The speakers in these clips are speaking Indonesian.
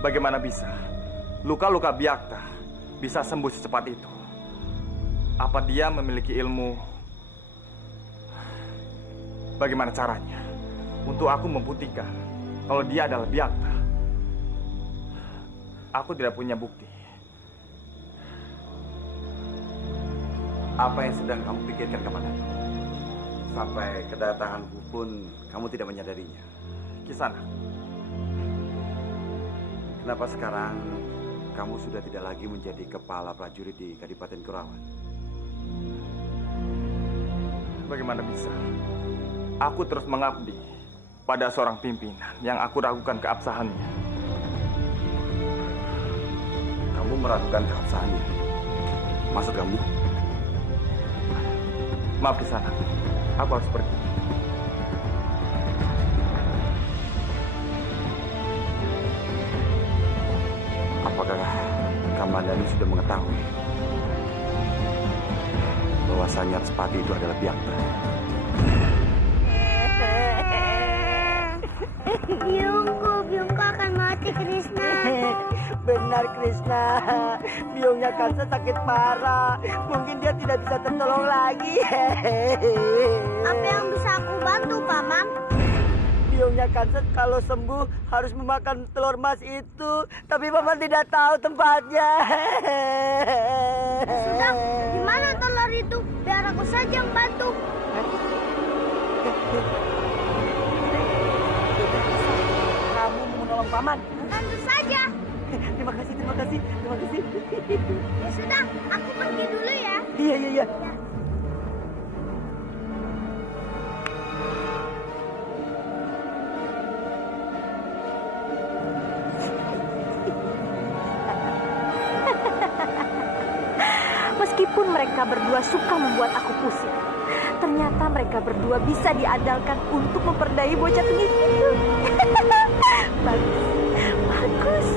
Bagaimana bisa luka-luka Byakta bisa sembuh secepat itu? Apa dia memiliki ilmu? Bagaimana caranya untuk aku membuktikan kalau dia adalah Byakta? Aku tidak punya bukti. Apa yang sedang kamu pikirkan kepadaku? Sampai kedatanganku pun kamu tidak menyadarinya. Kisanak, kenapa sekarang kamu sudah tidak lagi menjadi kepala prajurit di Kadipaten Kurawan? bagaimana bisa aku terus mengabdi pada seorang pimpinan yang aku ragukan keabsahannya? Kamu meragukan keabsahannya? Maksud kamu? Maaf Kisanak, aku harus pergi. Apakah Kamandanu sudah mengetahui bahwasanya Respati itu adalah Byakta? Biungku akan mati, Krishna. Benar, Krishna. Biungnya Kansa sakit parah. Mungkin dia tidak bisa tertolong lagi. Apa yang bisa aku bantu, Paman? Biungnya Kansa kalau sembuh harus memakan telur emas itu. Tapi Paman tidak tahu tempatnya. Sudah, di mana telur itu? Biar aku saja yang bantu. Kamu mau menolong Paman? Tentu saja. Terima kasih. Ya sudah, aku pergi dulu ya. Iya. Meskipun mereka berdua suka membuat aku pusing, ternyata mereka berdua bisa diandalkan untuk memperdaya bocah tengik itu. Bagus.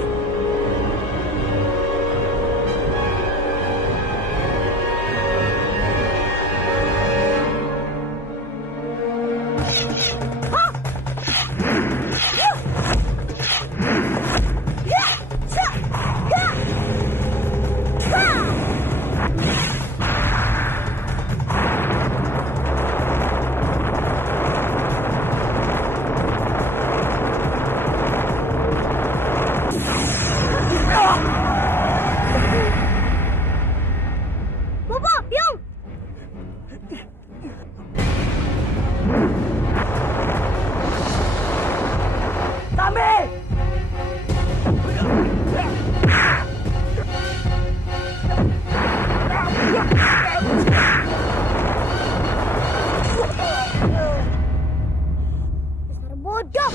Bobo, Biung. Tambe! Dasar bodoh.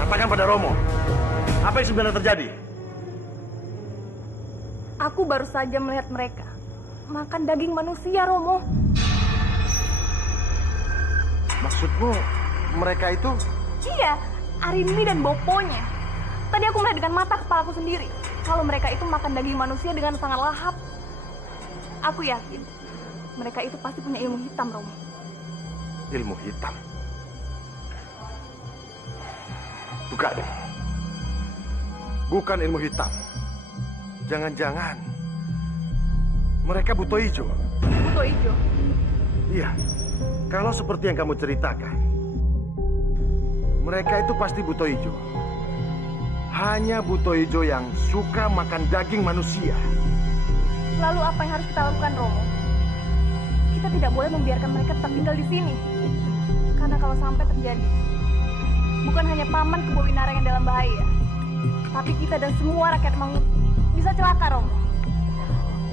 Katakan pada Romo, apa yang sebenarnya terjadi? Aku baru saja melihat mereka makan daging manusia, Romo. Maksudmu mereka itu? Iya, Arimbi dan Boponya. Tadi aku melihat dengan mata kepalaku sendiri kalau mereka itu makan daging manusia dengan sangat lahap. Aku yakin mereka itu pasti punya ilmu hitam, Romo. Ilmu hitam? Bukan ilmu hitam. Jangan-jangan mereka buto ijo. Buto ijo? Iya, kalau seperti yang kamu ceritakan, mereka itu pasti buto ijo. Hanya buto ijo yang suka makan daging manusia. Lalu apa yang harus kita lakukan, Romo? Kita tidak boleh membiarkan mereka tetap tinggal di sini. Karena kalau sampai terjadi, bukan hanya paman Kebo Winara yang dalam bahaya, tapi kita dan semua rakyat Mangutu bisa celaka, Romo.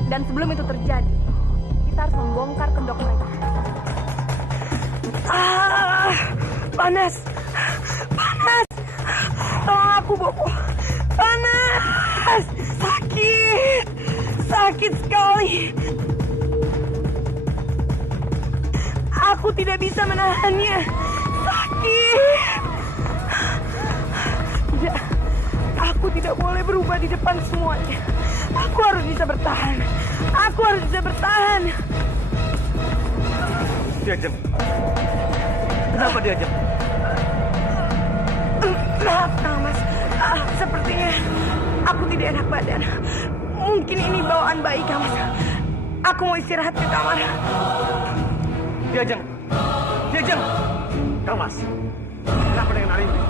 Dan sebelum itu terjadi, kita harus membongkar kedok mereka. Panas! Tolong aku, Bopo. Panas! Sakit sekali. Aku tidak bisa menahannya. Sakit. Tidak. Aku tidak boleh berubah di depan semuanya. Aku harus bisa bertahan. Diajem. Kenapa Diajem? Maaf, Kang Mas. Sepertinya Aku tidak enak badan. Mungkin ini bawaan bayi Kamas. Aku mau istirahat di kamar. Diajeng! Kang Mas, kenapa dengan Arimbi?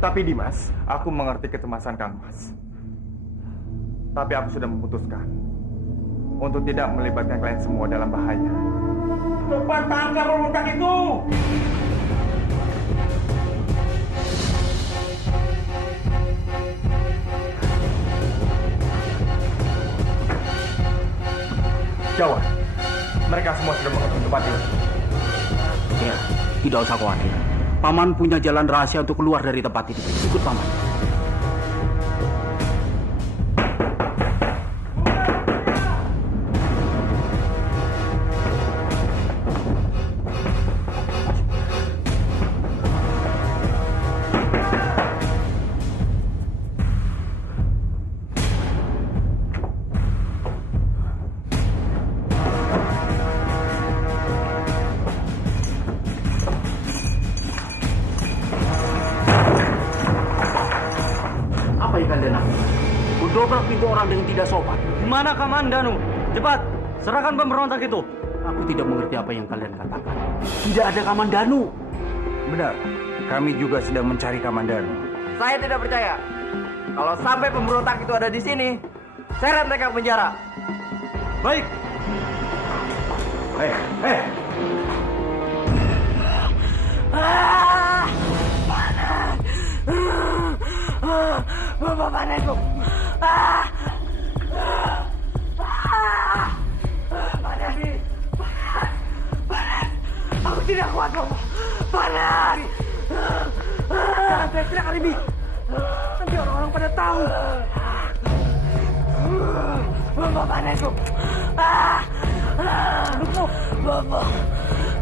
Tapi Dimas, aku mengerti kecemasan Kang Mas. Tapi aku sudah memutuskan untuk tidak melibatkan kalian semua dalam bahaya. Cepat tangkap pemberontak itu! Jawab, mereka semua sudah mengerti tempat ini. Ya, tidak usah khawatir. Paman punya jalan rahasia untuk keluar dari tempat ini. Ikut Paman. Apa yang kalian lakukan? Kudobrak pintu orang dengan tidak sopan. Di mana Kamandanu? Cepat, serahkan pemberontak itu. Aku tidak mengerti apa yang kalian katakan. Tidak ada Kamandanu. Benar, kami juga sedang mencari Kamandanu. Saya tidak percaya. Kalau sampai pemberontak itu ada di sini, seret mereka ke penjara. Baik, Bapak panas, Bu. Panas. Aku tidak kuat, Bu. Panas. Jangan teriak-teriak, Arimbi. Nanti orang-orang pada tahu. Bapak panas, Bu.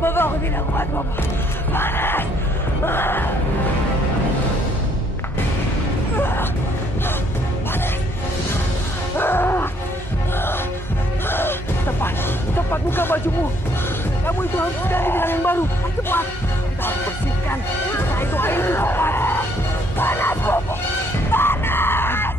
Bapak, aku tidak kuat, Bapak. Panas. Cepat buka bajumu. Kamu itu harus ganti dengan yang baru. Cepat. Kita harus bersihkan. Kita itu air cepat. Panas, Bobo. Panas.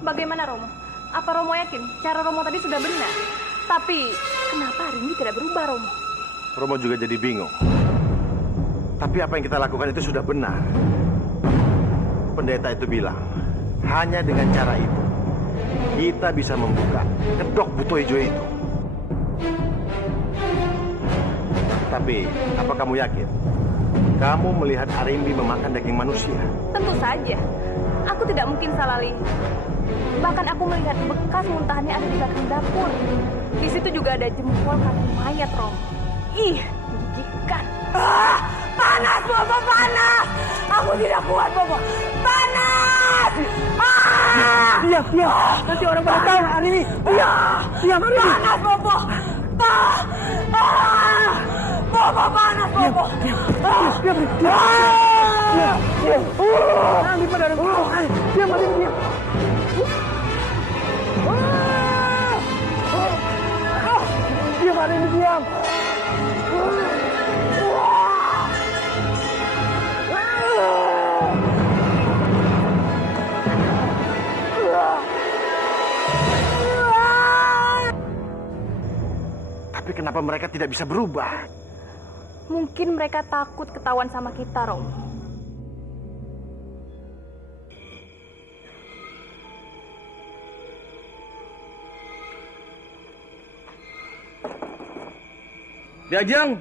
Bagaimana Romo? Apa Romo yakin cara Romo tadi sudah benar? Tapi kenapa hari ini tidak berubah Romo? Romo juga jadi bingung. Tapi apa yang kita lakukan itu sudah benar. Pendeta itu bilang, hanya dengan cara itu kita bisa membuka kedok buto hijau itu. Tapi apa kamu yakin? Kamu melihat Arimbi memakan daging manusia? Tentu saja. Aku tidak mungkin salah lihat. Bahkan aku melihat bekas muntahannya ada di belakang dapur. Di situ juga ada jempol kaki mayat, Romo. Ih, menjijikan. Panas, Bobo, panas. Aku tidak kuat, Bobo. Panas. Diam. Nanti orang pada tahu hari ini. Diam. Panas, Bobo. Bobo, panas, Bobo. Diam. Nanti pada orang tahu. Diam. Diam, hari ini diam. Tapi kenapa mereka tidak bisa berubah? Mungkin mereka takut ketahuan sama kita, Romo. Diajeng,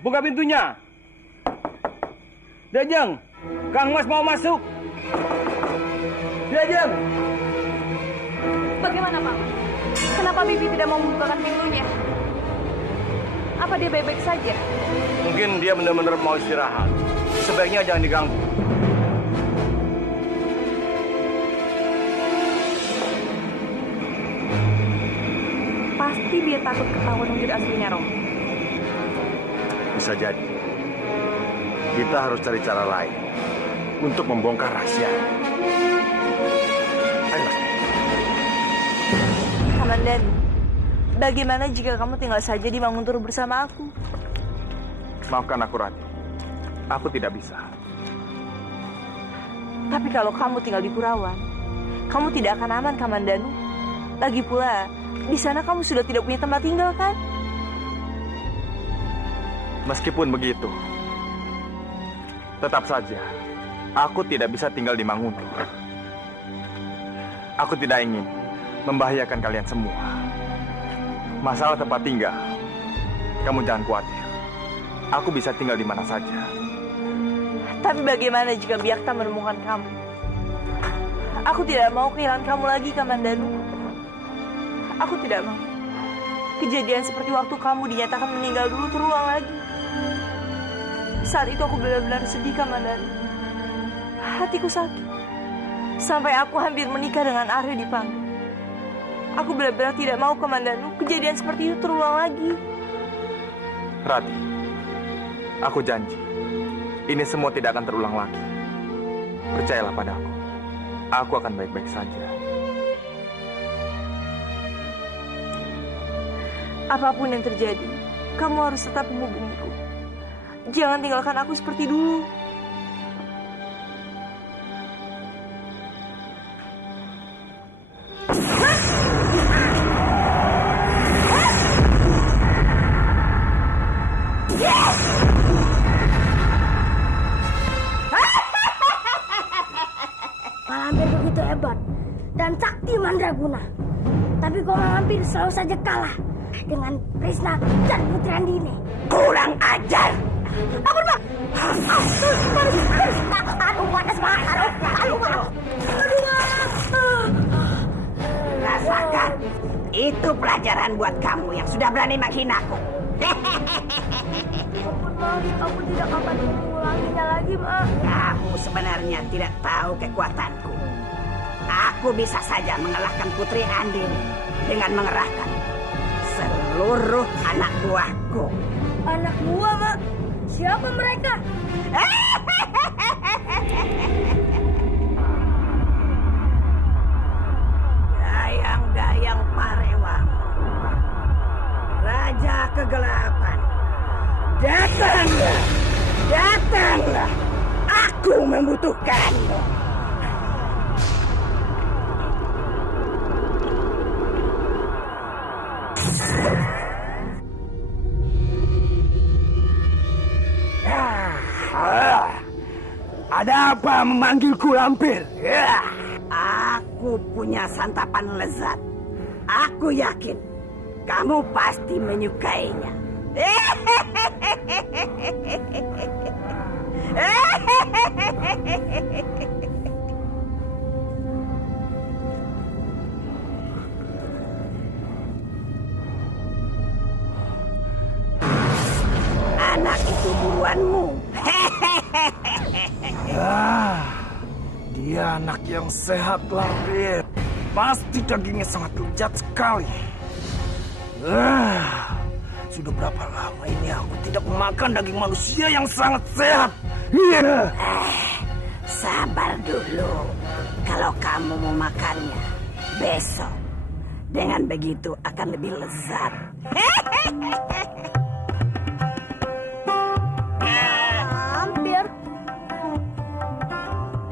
buka pintunya. Diajeng, Kang Mas mau masuk. Diajeng. Bagaimana, Pak? Kenapa Bibi tidak mau membukakan pintunya? Apa dia baik-baik saja? Mungkin dia benar-benar mau istirahat. Sebaiknya jangan diganggu. Pasti dia takut ketahuan wujud aslinya, Romo. Bisa jadi. Kita harus cari cara lain untuk membongkar rahasia. Ayo, Mas. Kamandanu, bagaimana jika kamu tinggal saja di Manguntur bersama aku? Maafkan aku, Rati. Aku tidak bisa. Tapi kalau kamu tinggal di Kurawan, kamu tidak akan aman, Kamandanu. Lagi pula, di sana kamu sudah tidak punya tempat tinggal, kan? Meskipun begitu, tetap saja aku tidak bisa tinggal di Manguntur. Aku tidak ingin membahayakan kalian semua. Masalah tempat tinggal, kamu jangan khawatir. Aku bisa tinggal di mana saja. Tapi bagaimana jika Byakta menemukan kamu? Aku tidak mau kehilangan kamu lagi, Kamandanu. Aku tidak mau kejadian seperti waktu kamu dinyatakan meninggal dulu terulang lagi. Saat itu aku benar-benar sedih, Kamandanu. Hatiku sakit. Sampai aku hampir menikah dengan Arya di panggung. Aku benar-benar tidak mau, Kamandanu, kejadian seperti itu terulang lagi. Rati, aku janji, ini semua tidak akan terulang lagi. Percayalah padaku, aku akan baik-baik saja. Apapun yang terjadi, kamu harus tetap menghubungiku. Jangan tinggalkan aku seperti dulu. Malampir begitu hebat dan sakti mandraguna. Tapi kau Malampir selalu saja kalah dengan Krishna dan Putri Andini. Kurang ajar. Ampun, Pak. Aduh, panas banget. Aduh, Pak. Rasakan. Itu pelajaran buat kamu yang sudah berani menghinaku. Ampun, Ma. Aku tidak akan mengulanginya lagi, Ma. Kamu sebenarnya tidak tahu kekuatanku. Aku bisa saja mengalahkan Putri Andini dengan mengerahkan seluruh anak buahku. Anak buah, Ma. Siapa mereka? Dayang-dayang Parewang, Raja Kegelapan. Datanglah, datanglah. Aku membutuhkanmu. Ada apa memanggilku, Lampir? Aku punya santapan lezat. Aku yakin kamu pasti menyukainya. Anak itu buruanmu. Dia anak yang sehat, Lampir. Pasti dagingnya sangat lezat sekali. Sudah berapa lama ini aku tidak memakan daging manusia yang sangat sehat. Sabar dulu. Kalau kamu mau makannya besok, dengan begitu akan lebih lezat. Hampir.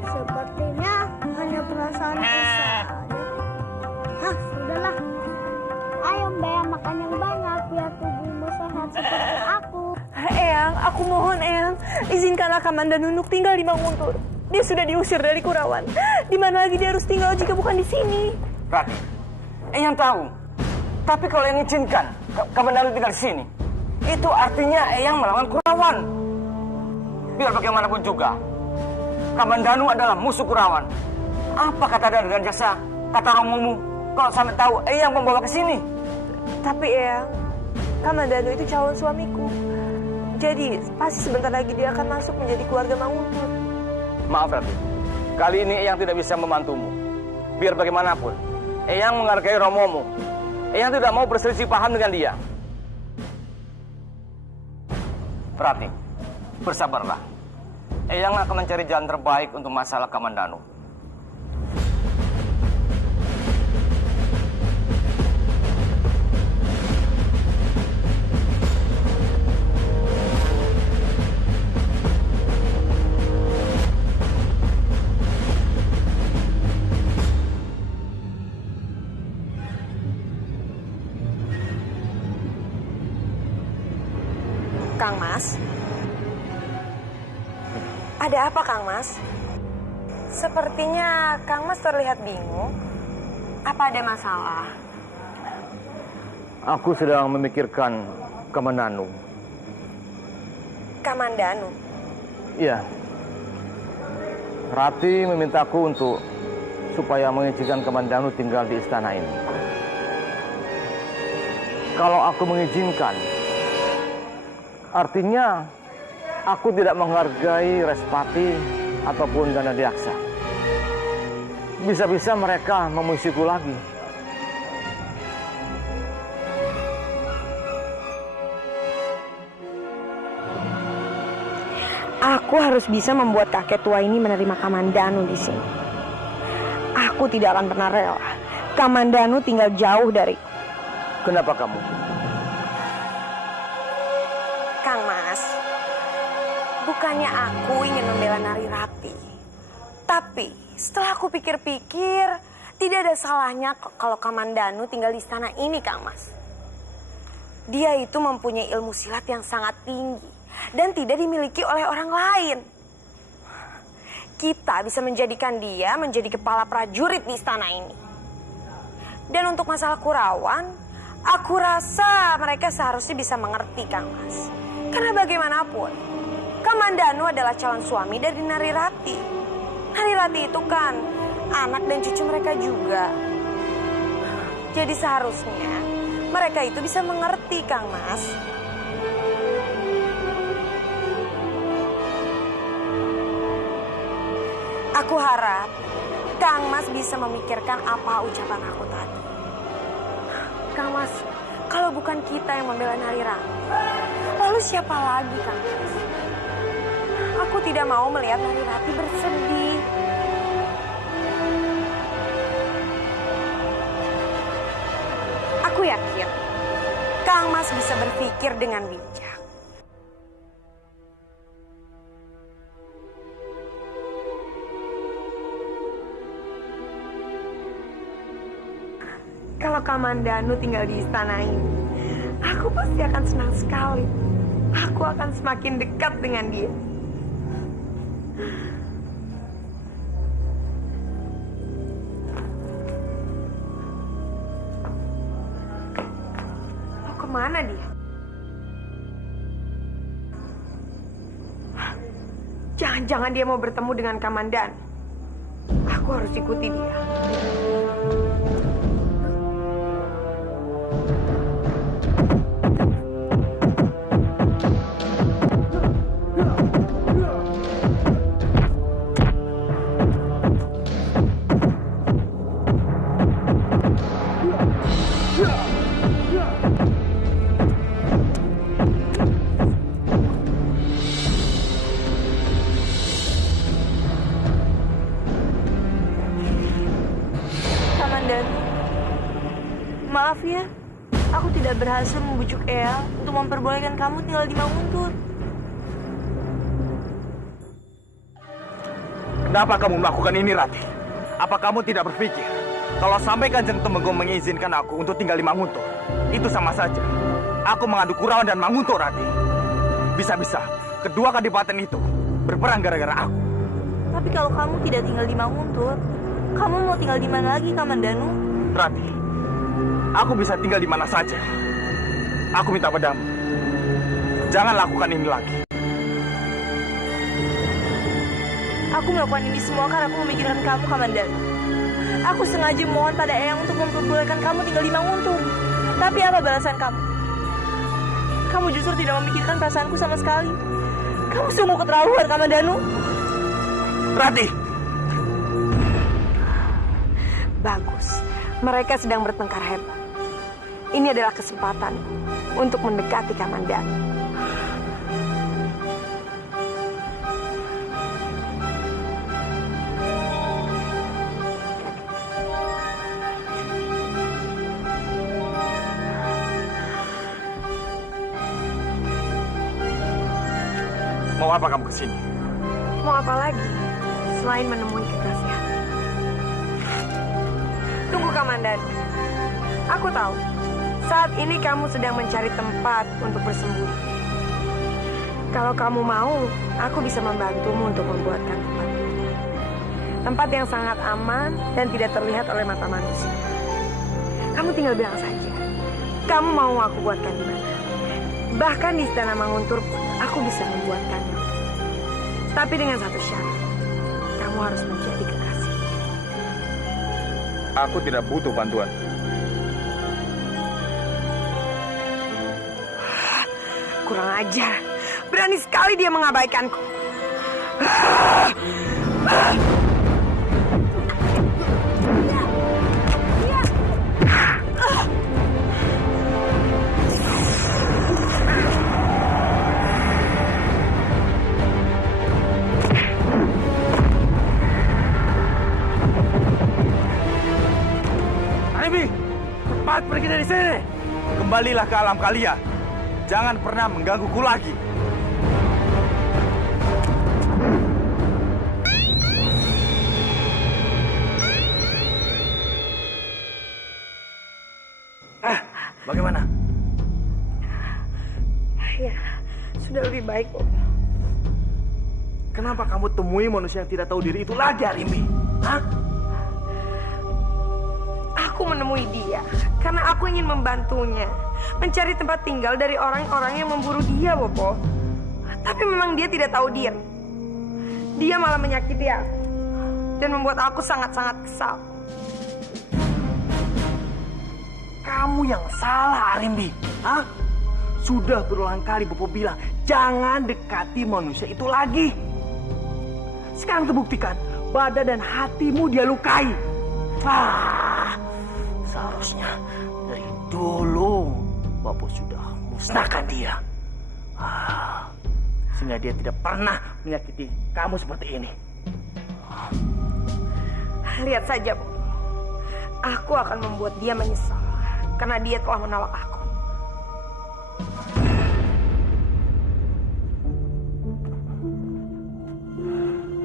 Sepertinya hanya perasaan saja. Hah, sudahlah. Ayo Mbak, makan yang banyak biar tubuhmu sehat seperti aku. Eyang, aku mohon Eyang, izinkanlah Kamandanu Nunuk tinggal di Manguntur. Dia sudah diusir dari Kurawan. Di mana lagi dia harus tinggal jika bukan di sini? Rati, Eyang tahu. Tapi kalau Eyang izinkan Kamandanu tinggal di sini, itu artinya Eyang melawan Kurawan. Biar bagaimanapun juga, Kamandanu adalah musuh Kurawan. Apa kata dan jasa, kata Romomu, kalau sampai tahu Eyang membawa ke sini? Tapi Eyang, Kamandanu itu calon suamiku. Jadi pasti sebentar lagi dia akan masuk menjadi keluarga Manguntur. Maaf Rati, kali ini Eyang tidak bisa membantumu. Biar bagaimanapun, Eyang menghargai Romomu. Eyang tidak mau berselisih paham dengan dia. Rati, bersabarlah. Eyang akan mencari jalan terbaik untuk masalah Kamandanu. Kang Mas? Ada apa, Kang Mas? Sepertinya Kang Mas terlihat bingung. Apa ada masalah? Aku sedang memikirkan Kamandanu. Kamandanu? Iya. Rati memintaku supaya mengizinkan Kamandanu tinggal di istana ini. Kalau aku mengizinkan, artinya aku tidak menghargai Respati ataupun Ganandiaksa. Bisa-bisa mereka memusuhiku lagi. Aku harus bisa membuat kakek tua ini menerima Kamandanu di sini. Aku tidak akan pernah rela Kamandanu tinggal jauh dariku. Kenapa kamu? Kang Mas, bukannya aku ingin membela Narirati. Tapi setelah aku pikir-pikir, tidak ada salahnya kalau Kamandanu tinggal di istana ini, Kang Mas. Dia itu mempunyai ilmu silat yang sangat tinggi dan tidak dimiliki oleh orang lain. Kita bisa menjadikan dia menjadi kepala prajurit di istana ini. Dan untuk masalah Kurawan, aku rasa mereka seharusnya bisa mengerti, Kang Mas. Karena bagaimanapun, Kamandanu adalah calon suami dari Narirati. Narirati itu kan anak dan cucu mereka juga. Jadi seharusnya mereka itu bisa mengerti, Kang Mas. Aku harap Kang Mas bisa memikirkan apa ucapan aku tadi. Kang Mas, kalau bukan kita yang membela Narirati, lalu siapa lagi, Kang Mas? Aku tidak mau melihat Narirati bersedih. Aku yakin Kang Mas bisa berpikir dengan bijak. Kalau Kamandanu tinggal di istana ini, aku pasti akan senang sekali. Aku akan semakin dekat dengan dia. Mau kemana dia? Jangan-jangan dia mau bertemu dengan Kamandanu. Aku harus ikuti dia. Maaf ya, aku tidak berhasil membujuk Eyang untuk memperbolehkan kamu tinggal di Manguntur. Kenapa kamu melakukan ini, Rati? Apa kamu tidak berpikir kalau sampai Kanjeng Temenggung mengizinkan aku untuk tinggal di Manguntur, itu sama saja aku mengadu Kurawan dan Manguntur, Rati. Bisa-bisa kedua kadipaten itu berperang gara-gara aku. Tapi kalau kamu tidak tinggal di Manguntur, kamu mau tinggal di mana lagi, Kamandanu? Rati, aku bisa tinggal di mana saja. Aku minta padamu, jangan lakukan ini lagi. Aku melakukan ini semua karena aku memikirkan kamu, Kamandanu. Aku sengaja mohon pada Eyang untuk memperbolehkan kamu tinggal di Manguntur. Tapi apa balasan kamu? Kamu justru tidak memikirkan perasaanku sama sekali. Kamu sungguh keterlaluan, Kamandanu. Rati! Bagus. Mereka sedang bertengkar hebat. Ini adalah kesempatan untuk mendekati Kamandanu. Mau apa kamu kesini? Mau apa lagi selain menemui kekasih hati? Tunggu Kamandanu. Aku tahu saat ini kamu sedang mencari tempat untuk bersembunyi. Kalau kamu mau, aku bisa membantumu untuk membuatkan tempat itu. Tempat yang sangat aman dan tidak terlihat oleh mata manusia. Kamu tinggal bilang saja, kamu mau aku buatkan di mana. Bahkan di Istana Manguntur pun aku bisa membuatkannya. Tapi dengan satu syarat, kamu harus menjadi kekasih. Aku tidak butuh bantuan. Kurang ajar. Berani sekali dia mengabaikanku. Anibi, cepat pergi dari sini. Kembalilah ke alam kalian. Jangan pernah menggangguku lagi. Bagaimana? Ya, sudah lebih baik kok. Kenapa kamu temui manusia yang tidak tahu diri itu lagi, Arimbi? Hah? Aku menemui dia karena aku ingin membantunya mencari tempat tinggal dari orang-orang yang memburu dia, Bopo. Tapi memang dia tidak tahu diri. Dia malah menyakiti aku dan membuat aku sangat-sangat kesal. Kamu yang salah, Arimbi. Hah? Sudah berulang kali Bopo bilang, jangan dekati manusia itu lagi. Sekarang terbuktikan, badan dan hatimu dia lukai. Seharusnya dari dulu Bopo sudah musnahkan dia. Sehingga dia tidak pernah menyakiti kamu seperti ini. Lihat saja, Bu. Aku akan membuat dia menyesal karena dia telah menolak aku.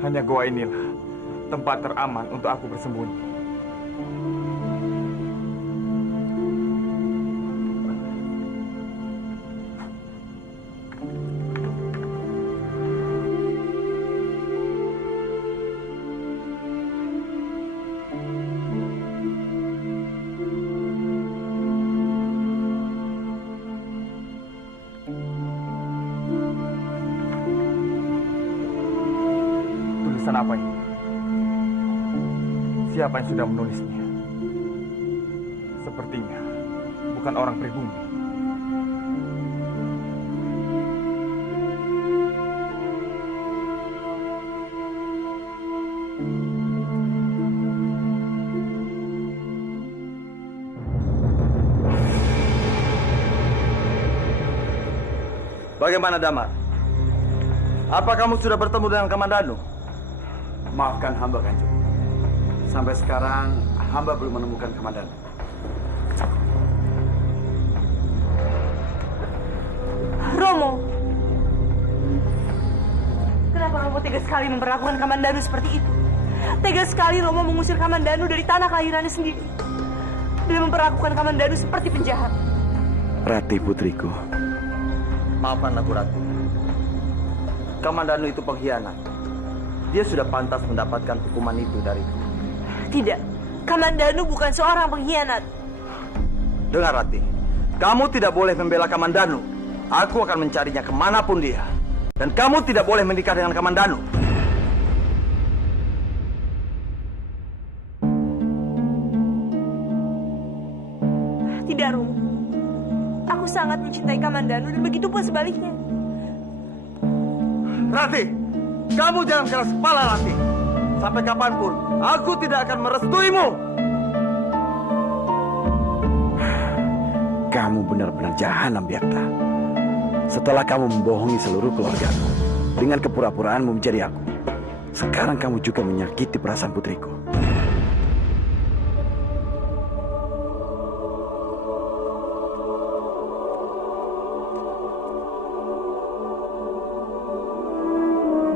Hanya goa inilah tempat teraman untuk aku bersembunyi. Tulisan apa ini? Siapa yang sudah menulisnya? Sepertinya bukan orang pribumi. Bagaimana Damar? Apa kamu sudah bertemu dengan Kamandanu? Maafkan hamba, Kanjeng. Sampai sekarang hamba belum menemukan Kamandanu. Romo, kenapa Romo tega sekali memperlakukan Kamandanu seperti itu? Tega sekali Romo mengusir Kamandanu dari tanah kelahirannya sendiri dan memperlakukan Kamandanu seperti penjahat. Rati putriku, maafkan aku Rati. Kamandanu itu pengkhianat. Dia sudah pantas mendapatkan hukuman itu dariku. Tidak, Kamandanu bukan seorang pengkhianat. Dengar Rati, kamu tidak boleh membela Kamandanu. Aku akan mencarinya kemanapun dia. Dan kamu tidak boleh menikah dengan Kamandanu. Tidak, Romo. Aku sangat mencintai Kamandanu dan begitu pun sebaliknya. Rati, kamu jangan keras kepala, Rati. Sampai kapanpun, aku tidak akan merestuimu. Kamu benar-benar jahanam, Byakta. Setelah kamu membohongi seluruh keluargaku dengan kepura-puraanmu menjadi aku, sekarang kamu juga menyakiti perasaan putriku.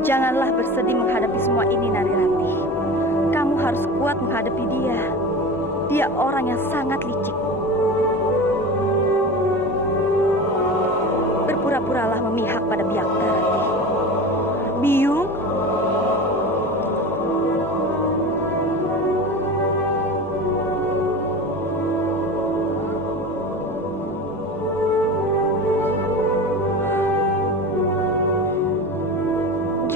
Janganlah bersedih menghadapi semua ini, Narirati. Kamu harus kuat menghadapi dia. Dia orang yang sangat licik. Berpura-puralah memihak pada Byakta, Rati. Biyung?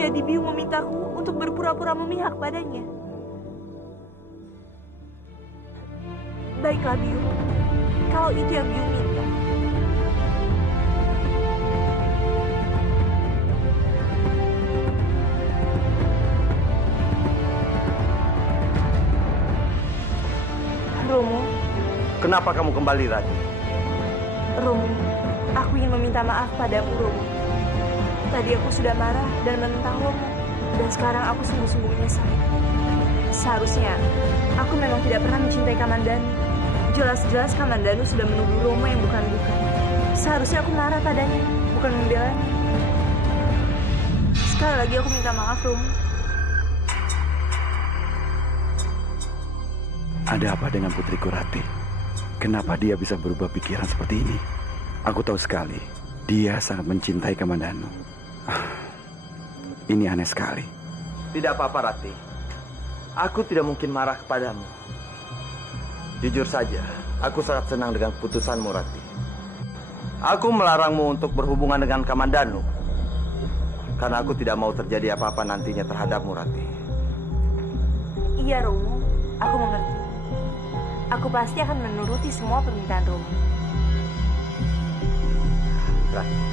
Jadi Biyung memintaku untuk berpura-pura memihak padanya. Baiklah Biyung, kalau itu yang Biyung minta. Romo. Kenapa kamu kembali, Rati? Romo, aku ingin meminta maaf padamu, Romo. Tadi aku sudah marah dan menentang Romo, dan sekarang aku sungguh-sungguh menyesal. Seharusnya, aku memang tidak pernah mencintai Kamandanu. Jelas-jelas Kamandanu sudah menuduh Romo yang bukan-bukan. Seharusnya aku marah padanya, bukan membelanya. Sekali lagi aku minta maaf, Romo. Ada apa dengan putriku Rati? Kenapa dia bisa berubah pikiran seperti ini? Aku tahu sekali, dia sangat mencintai Kamandanu. Ini aneh sekali. Tidak apa-apa, Rati. Aku tidak mungkin marah kepadamu. Jujur saja, aku sangat senang dengan keputusanmu, Rati. Aku melarangmu untuk berhubungan dengan Kamandanu karena aku tidak mau terjadi apa-apa nantinya terhadapmu, Rati. Iya, Romo. Aku mengerti. Aku pasti akan menuruti semua permintaan Romo. Rati.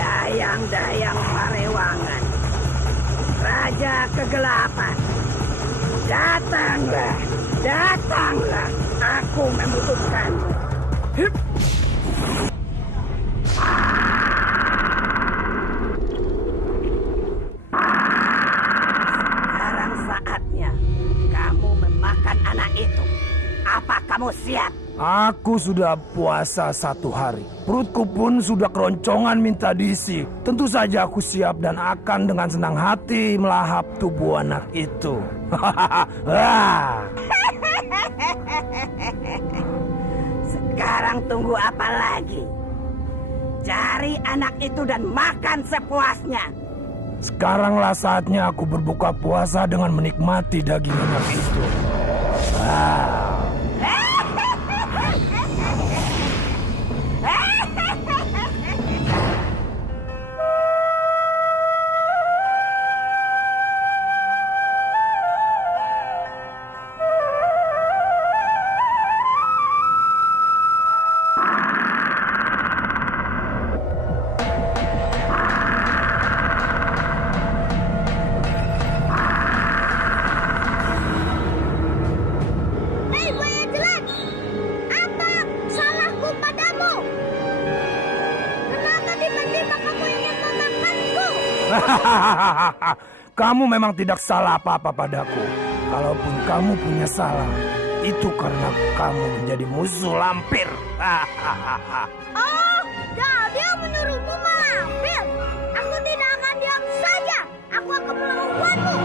Dayang-dayang Parewangan, Raja Kegelapan, datanglah, datanglah, aku membutuhkanmu. Hup. Sekarang saatnya kamu memakan anak itu. Apa kamu siap? Aku sudah puasa 1 hari. Perutku pun sudah keroncongan minta diisi. Tentu saja aku siap dan akan dengan senang hati melahap tubuh anak itu. Sekarang tunggu apa lagi? Cari anak itu dan makan sepuasnya. Sekaranglah saatnya aku berbuka puasa dengan menikmati daging anak itu. Kamu memang tidak salah apa-apa padaku. Kalaupun kamu punya salah, itu karena kamu menjadi musuh lampir. Oh, jadi yang menyuruhmu malampir? Aku tidak akan diam saja. Aku akan melawanmu.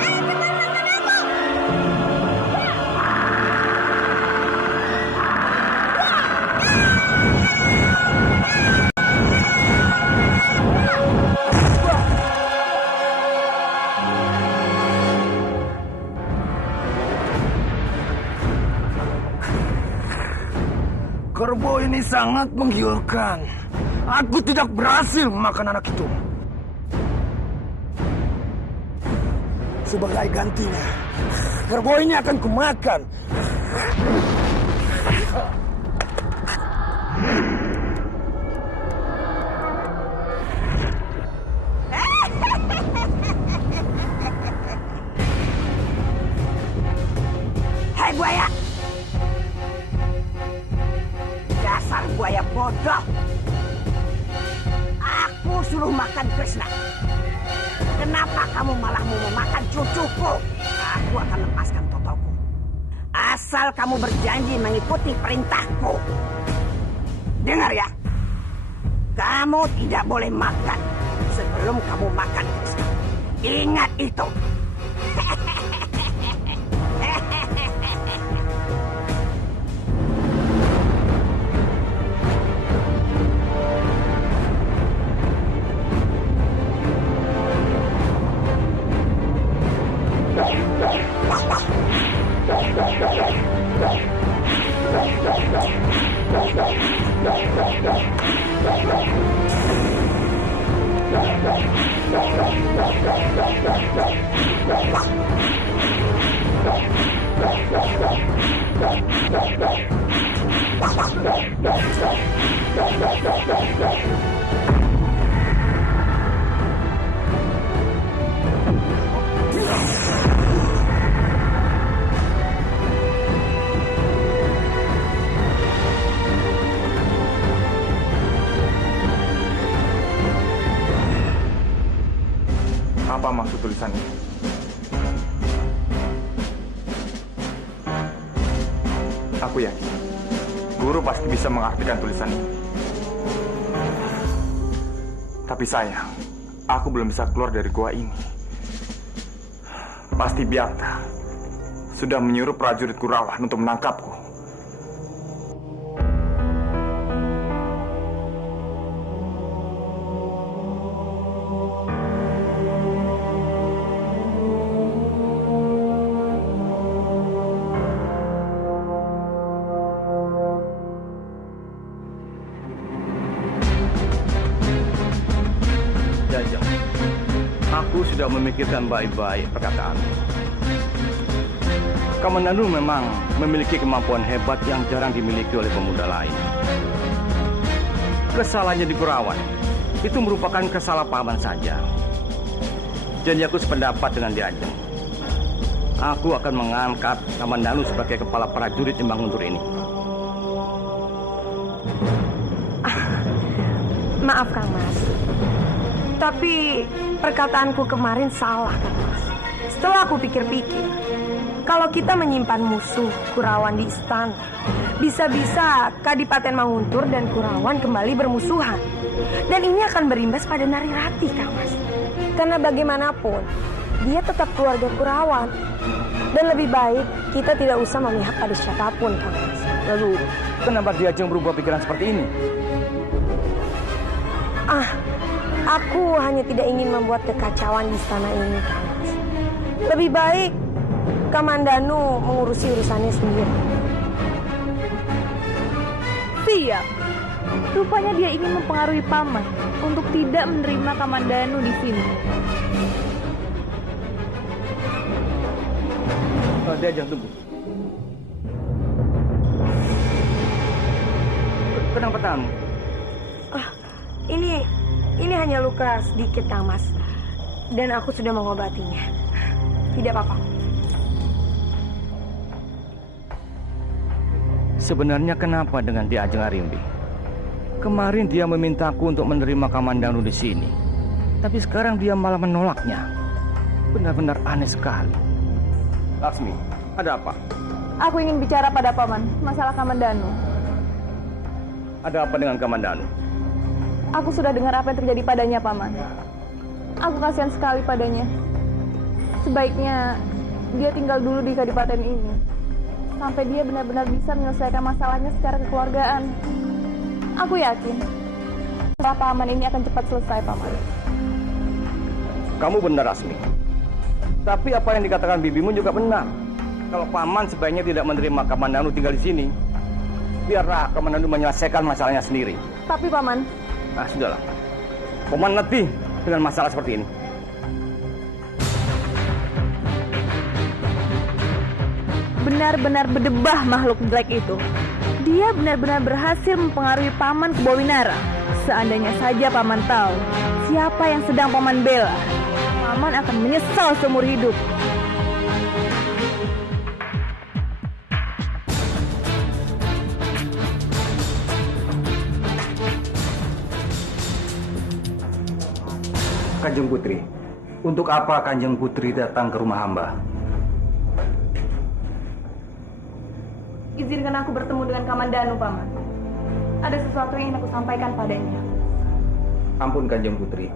Cepat makan aku. Kerbau ini sangat menggiurkan. Aku tidak berhasil memakan anak itu. Sebagai gantinya, kerbau ini akan kumakan. Hei buaya! Dasar buaya bodoh! Aku suruh makan Krishna. Kenapa kamu malah mau memakan cucuku? Aku akan lepaskan Totoku. Asal kamu berjanji mengikuti perintahku. Dengar ya. Kamu tidak boleh makan sebelum kamu makan Krishna. Ingat itu. Apa maksud tulisan ini? Aku yakin guru pasti bisa mengartikan tulisan ini. Tapi sayang, aku belum bisa keluar dari gua ini. Pasti Byakta sudah menyuruh prajurit Kurawan untuk menangkapku. Jajah, aku sudah memikirkan baik-baik perkataan. Kamandanu memang memiliki kemampuan hebat yang jarang dimiliki oleh pemuda lain. Kesalahannya di Kurawan itu merupakan kesalahpahaman saja. Jadi aku sependapat dengan Diajeng. Aku akan mengangkat Kamandanu sebagai kepala prajurit Timbang Guntur ini. Maaf Kang Mas. Tapi perkataanku kemarin salah, Kang Mas. Setelah aku pikir-pikir, kalau kita menyimpan musuh Kurawan di istana, bisa-bisa Kadipaten Manguntur dan Kurawan kembali bermusuhan. Dan ini akan berimbas pada Narirati, Kang Mas. Karena bagaimanapun, dia tetap keluarga Kurawan. Dan lebih baik kita tidak usah memihak pada siapapun, Kang Mas. Lalu, kenapa Diajeng berubah pikiran seperti ini? Aku hanya tidak ingin membuat kekacauan di istana ini, Kang Mas. Lebih baik Kamandanu mengurusi urusannya sendiri. Siap. Rupanya dia ingin mempengaruhi Paman untuk tidak menerima Kamandanu di sini. Diajeng, tunggu. Kenapa tamu? Ini hanya luka sedikit, Kang Mas. Dan aku sudah mengobatinya. Tidak apa-apa. Sebenarnya kenapa dengan Diajeng Arimbi? Kemarin dia memintaku untuk menerima Kamandanu di sini. Tapi sekarang dia malah menolaknya. Benar-benar aneh sekali. Laksmi, ada apa? Aku ingin bicara pada Paman masalah Kamandanu. Ada apa dengan Kamandanu? Aku sudah dengar apa yang terjadi padanya, Paman. Aku kasihan sekali padanya. Sebaiknya dia tinggal dulu di kadipaten ini. Sampai dia benar-benar bisa menyelesaikan masalahnya secara kekeluargaan. Aku yakin masalah Paman ini akan cepat selesai, Paman. Kamu benar, Asmi. Tapi apa yang dikatakan bibimu juga benar. Kalau Paman sebaiknya tidak menerima Kamandanu tinggal di sini. Biarlah Kamandanu menyelesaikan masalahnya sendiri. Tapi, Paman... Sudahlah. Paman letih dengan masalah seperti ini. Benar-benar berdebah makhluk jelek itu. Dia benar-benar berhasil mempengaruhi Paman ke Bowinara. Seandainya saja Paman tahu siapa yang sedang Paman bela, Paman akan menyesal seumur hidup. Kanjeng Putri, untuk apa Kanjeng Putri datang ke rumah hamba? Izinkan aku bertemu dengan Kamandanu, Paman. Ada sesuatu yang ingin aku sampaikan padanya. Ampun Kanjeng Putri,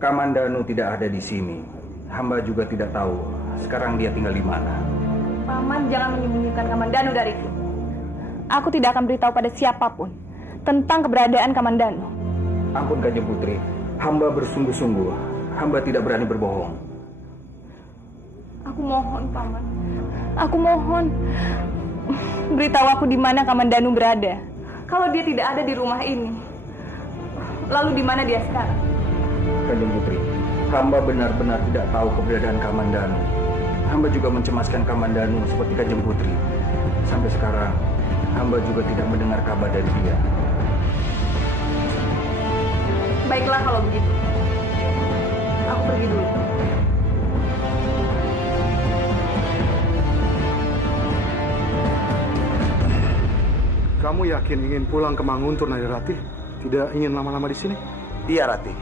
Kamandanu tidak ada di sini. Hamba juga tidak tahu sekarang dia tinggal di mana. Paman jangan menyembunyikan Kamandanu dariku. Aku tidak akan beritahu pada siapapun tentang keberadaan Kamandanu. Ampun Kanjeng Putri, hamba bersungguh-sungguh. Hamba tidak berani berbohong. Aku mohon, Paman. Aku mohon. Beritahu aku di mana Kamandanu berada. Kalau dia tidak ada di rumah ini, lalu di mana dia sekarang? Kanjeng Putri, hamba benar-benar tidak tahu keberadaan Kamandanu. Hamba juga mencemaskan Kamandanu seperti Kanjeng Putri. Sampai sekarang, hamba juga tidak mendengar kabar dari dia. Baiklah kalau begitu. Aku pergi dulu. Kamu yakin ingin pulang ke Manguntur, Narirati? Tidak ingin lama-lama di sini? Iya, Rati.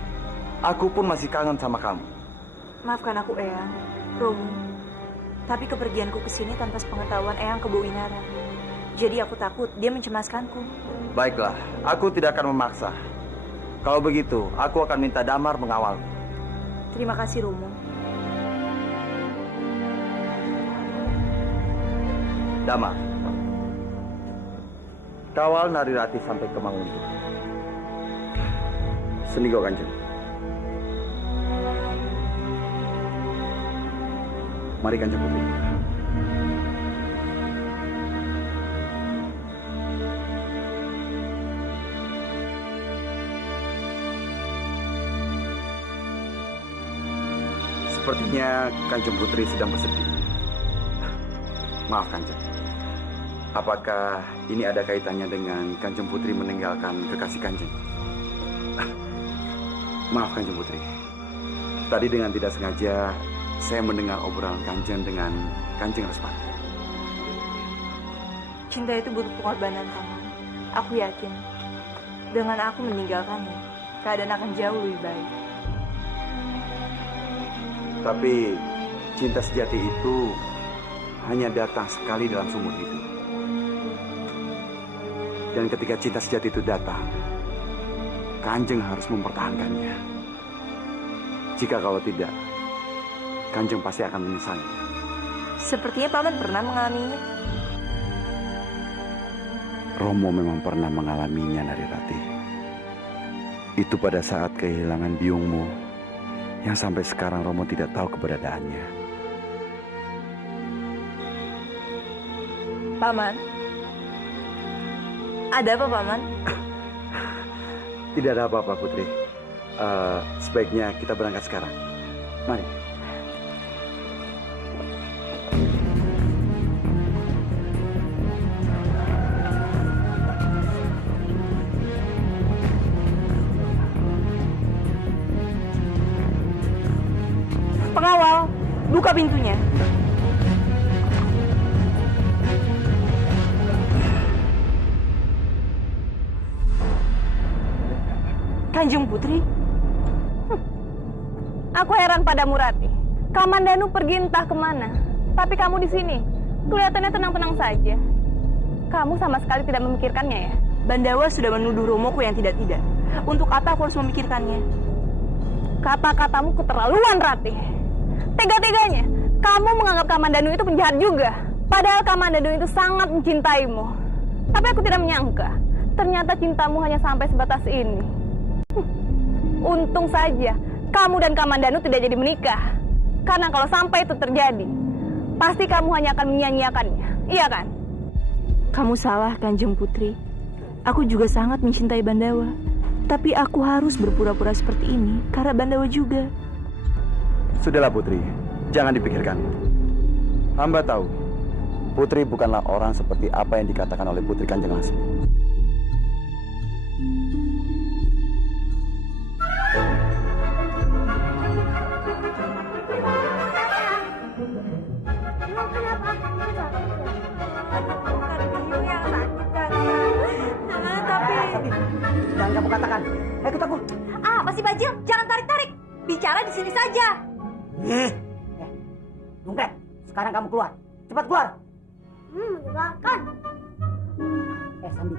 Aku pun masih kangen sama kamu. Maafkan aku, Eyang, Romo. Tapi kepergianku ke sini tanpa sepengetahuan Eyang ke Bowinara. Jadi aku takut dia mencemaskanku. Baiklah, aku tidak akan memaksa. Kalau begitu, aku akan minta Damar mengawalmu. Terima kasih, Romo. Damar, kawal Narirati sampai ke Manguntur. Senigo Kanjeng. Mari Kanjeng Putri. Sepertinya Kanjeng Putri sedang bersedih. Maaf Kanjeng. Apakah ini ada kaitannya dengan Kanjeng Putri meninggalkan kekasih Kanjeng? Maaf Kanjeng Putri. Tadi dengan tidak sengaja saya mendengar obrolan Kanjeng dengan Kanjeng Respati. Cinta itu butuh pengorbanan, Paman. Aku yakin dengan aku meninggalkannya, keadaan akan jauh lebih baik. Tapi cinta sejati itu hanya datang sekali dalam seumur hidup. Dan ketika cinta sejati itu datang, Kanjeng harus mempertahankannya. Jika kalau tidak, Kanjeng pasti akan menyesalinya. Sepertinya Paman pernah mengalaminya. Romo memang pernah mengalaminya, Narirati. Itu pada saat kehilangan biungmu, yang sampai sekarang Romo tidak tahu keberadaannya. Paman, ada apa, Paman? Tidak ada apa-apa, Putri. Sebaiknya kita berangkat sekarang. Mari. Pengawal, buka pintunya. Kanjeng Putri? Aku heran padamu, Rati. Kamandanu pergi entah kemana. Tapi kamu di sini. Kelihatannya tenang-tenang saja. Kamu sama sekali tidak memikirkannya ya? Bandawa sudah menuduh Romoku yang tidak-tidak. Untuk apa aku harus memikirkannya? Kata-katamu keterlaluan, Rati. Tega-teganya, kamu menganggap Kamandanu itu penjahat juga. Padahal Kamandanu itu sangat mencintaimu. Tapi aku tidak menyangka, ternyata cintamu hanya sampai sebatas ini. Untung saja, kamu dan Kamandanu tidak jadi menikah. Karena kalau sampai itu terjadi, pasti kamu hanya akan menyia-nyiakannya. Iya kan? Kamu salah, Kanjeng Putri. Aku juga sangat mencintai Bandawa. Tapi aku harus berpura-pura seperti ini karena Bandawa juga. Sudahlah Putri, jangan dipikirkan. Hamba tahu, Putri bukanlah orang seperti apa yang dikatakan oleh Putri Kanjeng Lasmi. Jangan kamu katakan. Ikut aku. Apa sih Bajil? Jangan tarik-tarik. Bicara di sini saja. Dompet, sekarang kamu keluar. Cepat keluar. Menyebalkan. Sandi,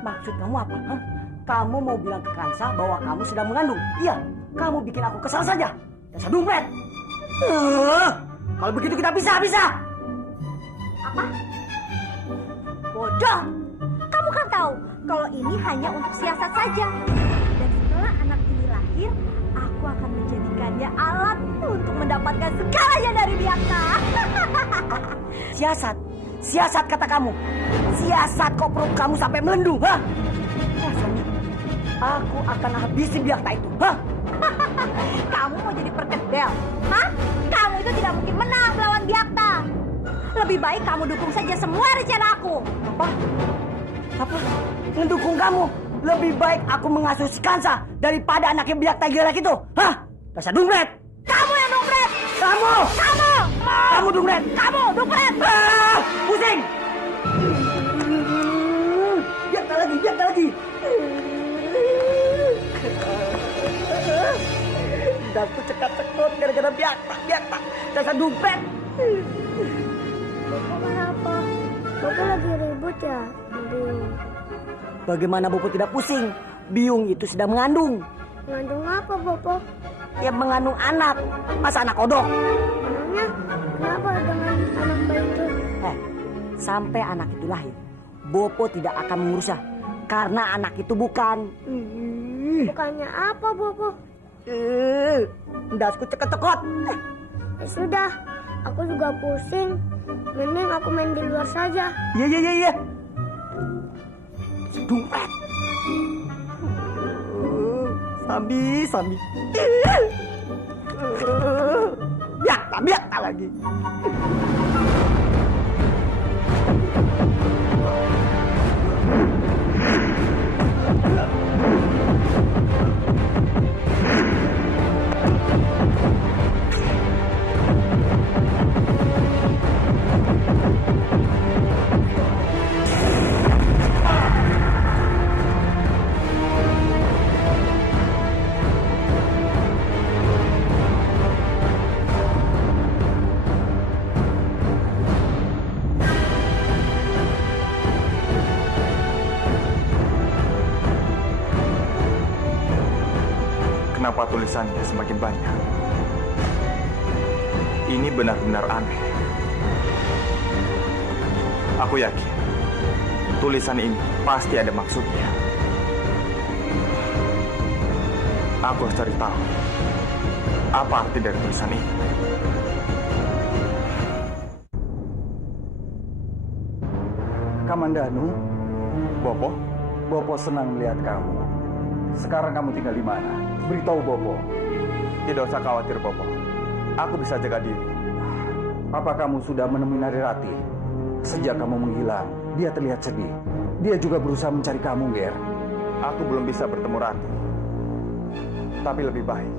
maksud kamu apa? Hah? Kamu mau bilang ke Kansa bahwa kamu sudah mengandung? Iya, kamu bikin aku kesal saja. Dasar dompet. Kalau begitu kita bisa. Apa? Bodoh. Kamu kan tahu kalau ini hanya untuk siasat saja. Dan setelah anak ini lahir, aku akan menjadikannya alat untuk mendapatkan segalanya dari Biakta. Siasat kata kamu. Siasat kok perut kamu sampai melendung, ha? Sandi, aku akan habisi Biakta itu, ha? Kamu mau jadi perkedel? Hah? Kamu itu tidak mungkin menang melawan Biakta. Lebih baik kamu dukung saja semua rencana aku. Apa? Mendukung kamu? Lebih baik aku mengasuh si Kansa daripada anaknya Biakta jelek itu, hah? Dasar dompet. Kamu yang dompet. Kamu dompet. Kamu dompet. Pusing. Biakta lagi. Aku cekak-cekut gara-gara Biakta. Dasar dompet. Bapak kenapa? Bapak lagi ribut ya? Bagaimana Bopo tidak pusing? Biung itu sudah mengandung. Mengandung apa, Bapak? Ya mengandung anak. Masa anak kodok? Emangnya kenapa dengan anak bayi itu? Sampai anak itu lahir, Bopo tidak akan mengurusnya. Karena anak itu bukan... Bukannya apa, Bapak? Dasku cekot-cekot. Ya sudah, aku juga pusing. Mending aku main di luar saja. Iya. Dompet. Sambi. Biakta lagi. Kenapa tulisannya semakin banyak? Ini benar-benar aneh. Aku yakin tulisan ini pasti ada maksudnya. Aku harus cari tahu apa arti dari tulisan ini. Kamandanu, Bopo senang melihat kamu. Sekarang kamu tinggal di mana? Beritahu Bopo. Tidak usah khawatir, Bopo. Aku bisa jaga diri. Apa kamu sudah menemui Narirati? Sejak kamu menghilang, dia terlihat sedih. Dia juga berusaha mencari kamu, Ger. Aku belum bisa bertemu Rati. Tapi lebih baik,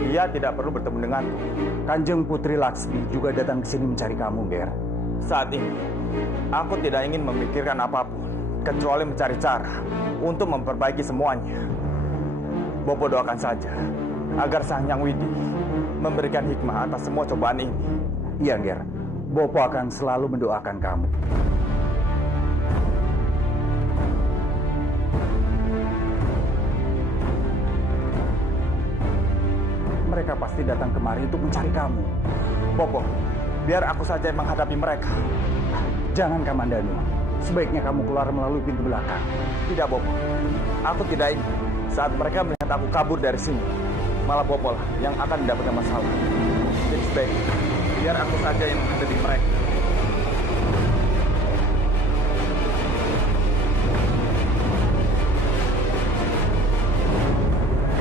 dia tidak perlu bertemu denganku. Kanjeng Putri Laksmi juga datang ke sini mencari kamu, Ger. Saat ini, aku tidak ingin memikirkan apapun, kecuali mencari cara untuk memperbaiki semuanya. Bopo doakan saja agar Sang Hyang Widi memberikan hikmah atas semua cobaan ini. Iya, Ger. Bopo akan selalu mendoakan kamu. Mereka pasti datang kemari untuk mencari kamu. Bopo, biar aku saja yang menghadapi mereka. Jangan, Kamandanu. Sebaiknya kamu keluar melalui pintu belakang. Tidak, Bopo. Aku tidak ingin saat mereka melihat aku kabur dari sini, malah Bopo lah yang akan mendapatkan masalah. Jadi sebaiknya biar aku saja yang menghadapi mereka.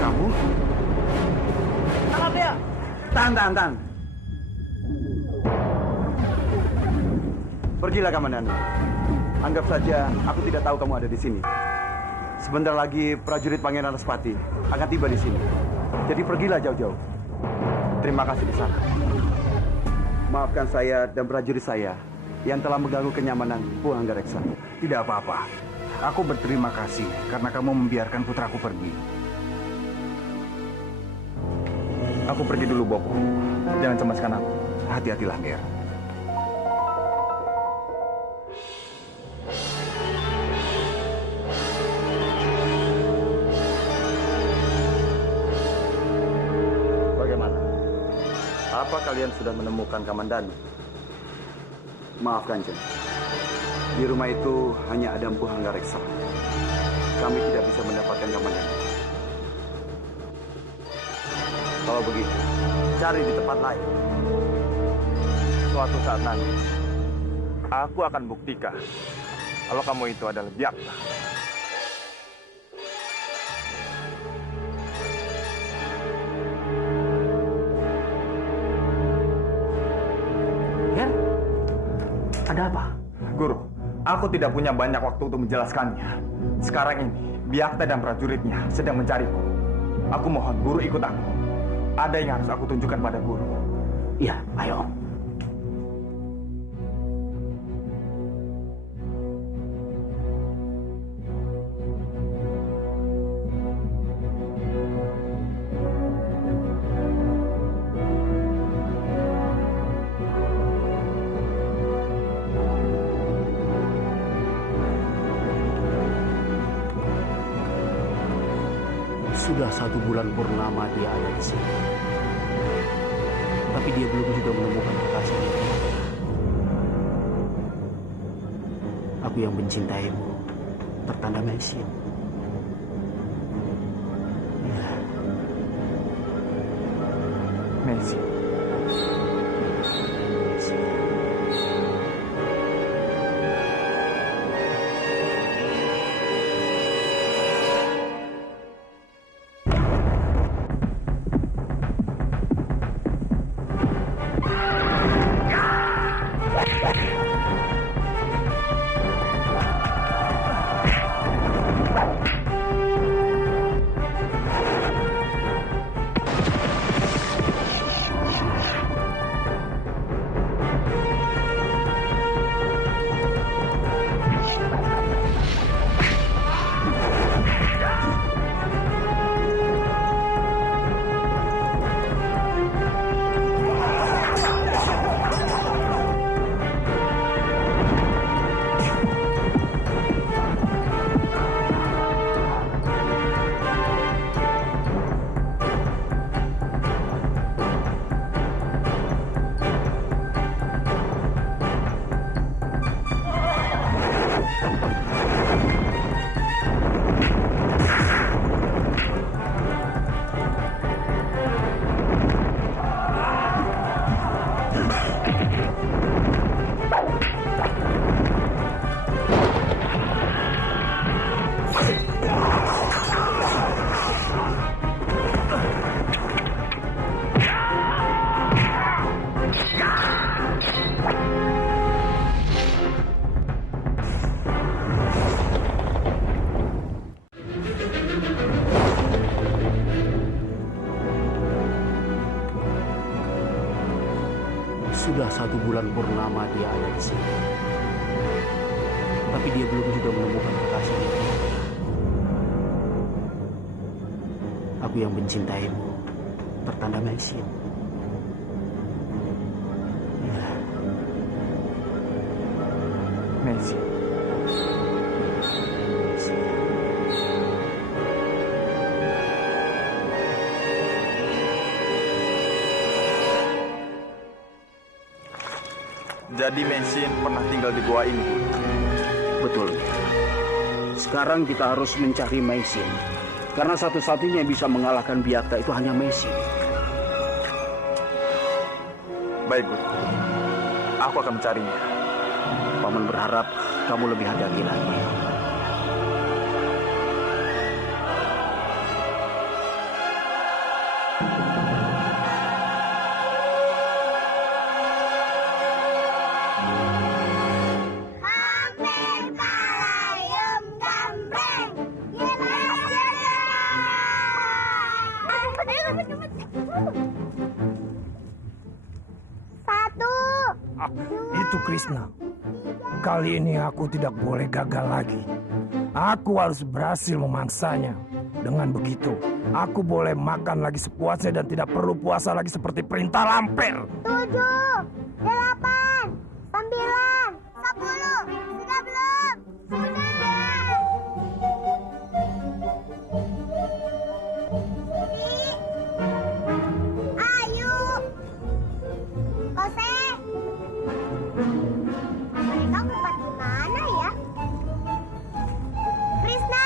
Kamu? Tangkap dia. Tahan. Pergilah, Kamandanu. Anggap saja aku tidak tahu kamu ada di sini. Sebentar lagi prajurit Pangeran Respati akan tiba di sini. Jadi pergilah jauh-jauh. Terima kasih di sana. Maafkan saya dan prajurit saya yang telah mengganggu kenyamanan Pu Anggareksa. Tidak apa-apa. Aku berterima kasih karena kamu membiarkan putraku pergi. Aku pergi dulu, Bopo. Jangan cemaskan aku. Hati-hatilah, Ger. Bagaimana? Apa kalian sudah menemukan Kamandanu? Maaf Kanjeng, di rumah itu hanya ada Empu Hanggareksa. Kami tidak bisa mendapatkan Kamandanu. Kalau begitu, cari di tempat lain. Suatu saat nanti, aku akan buktikan kalau kamu itu adalah Byakta. Ger, ada apa? Guru, aku tidak punya banyak waktu untuk menjelaskannya. Sekarang ini, Byakta dan prajuritnya sedang mencariku. Aku mohon guru ikut aku. Ada yang harus aku tunjukkan pada guru. Iya, ayo. Sudah 1 bulan purnama dia ada di sini. Tapi dia belum juga menemukan kekasihnya. Aku yang mencintaimu, pertanda Maisin. Ya. Maisin. Sudah 1 bulan purnama dia ada di sini. Tapi dia belum juga menemukan kekasihnya. Aku yang mencintaimu, pertanda Maisin. Ya. Maisin. Jadi Maisin pernah tinggal di gua ini. Betul. Sekarang kita harus mencari Maisin. Karena satu-satunya yang bisa mengalahkan Byakta itu hanya Maisin. Baik, Guru. Aku akan mencarinya. Paman berharap kamu lebih hati-hati lagi. Itu Krishna. Kali ini aku tidak boleh gagal lagi. Aku harus berhasil memangsanya. Dengan begitu, aku boleh makan lagi sepuasnya dan tidak perlu puasa lagi seperti perintah lampir. 7, 8, 9, 10. Sudah belum? Sudah. Ayo. Ose. Mereka ngumpet di mana ya? Krisna.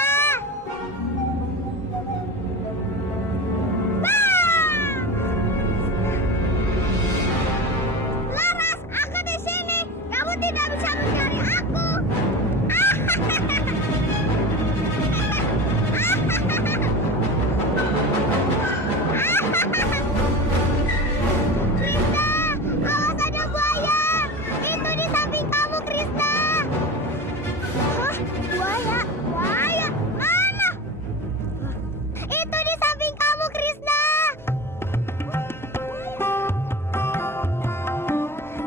Laras, aku di sini. Kamu tidak bisa mencari aku. Krisna, awas ada buaya. Itu di samping kamu, Krisna. Hah? Buaya? Buaya? Mana? Itu di samping kamu, Krisna.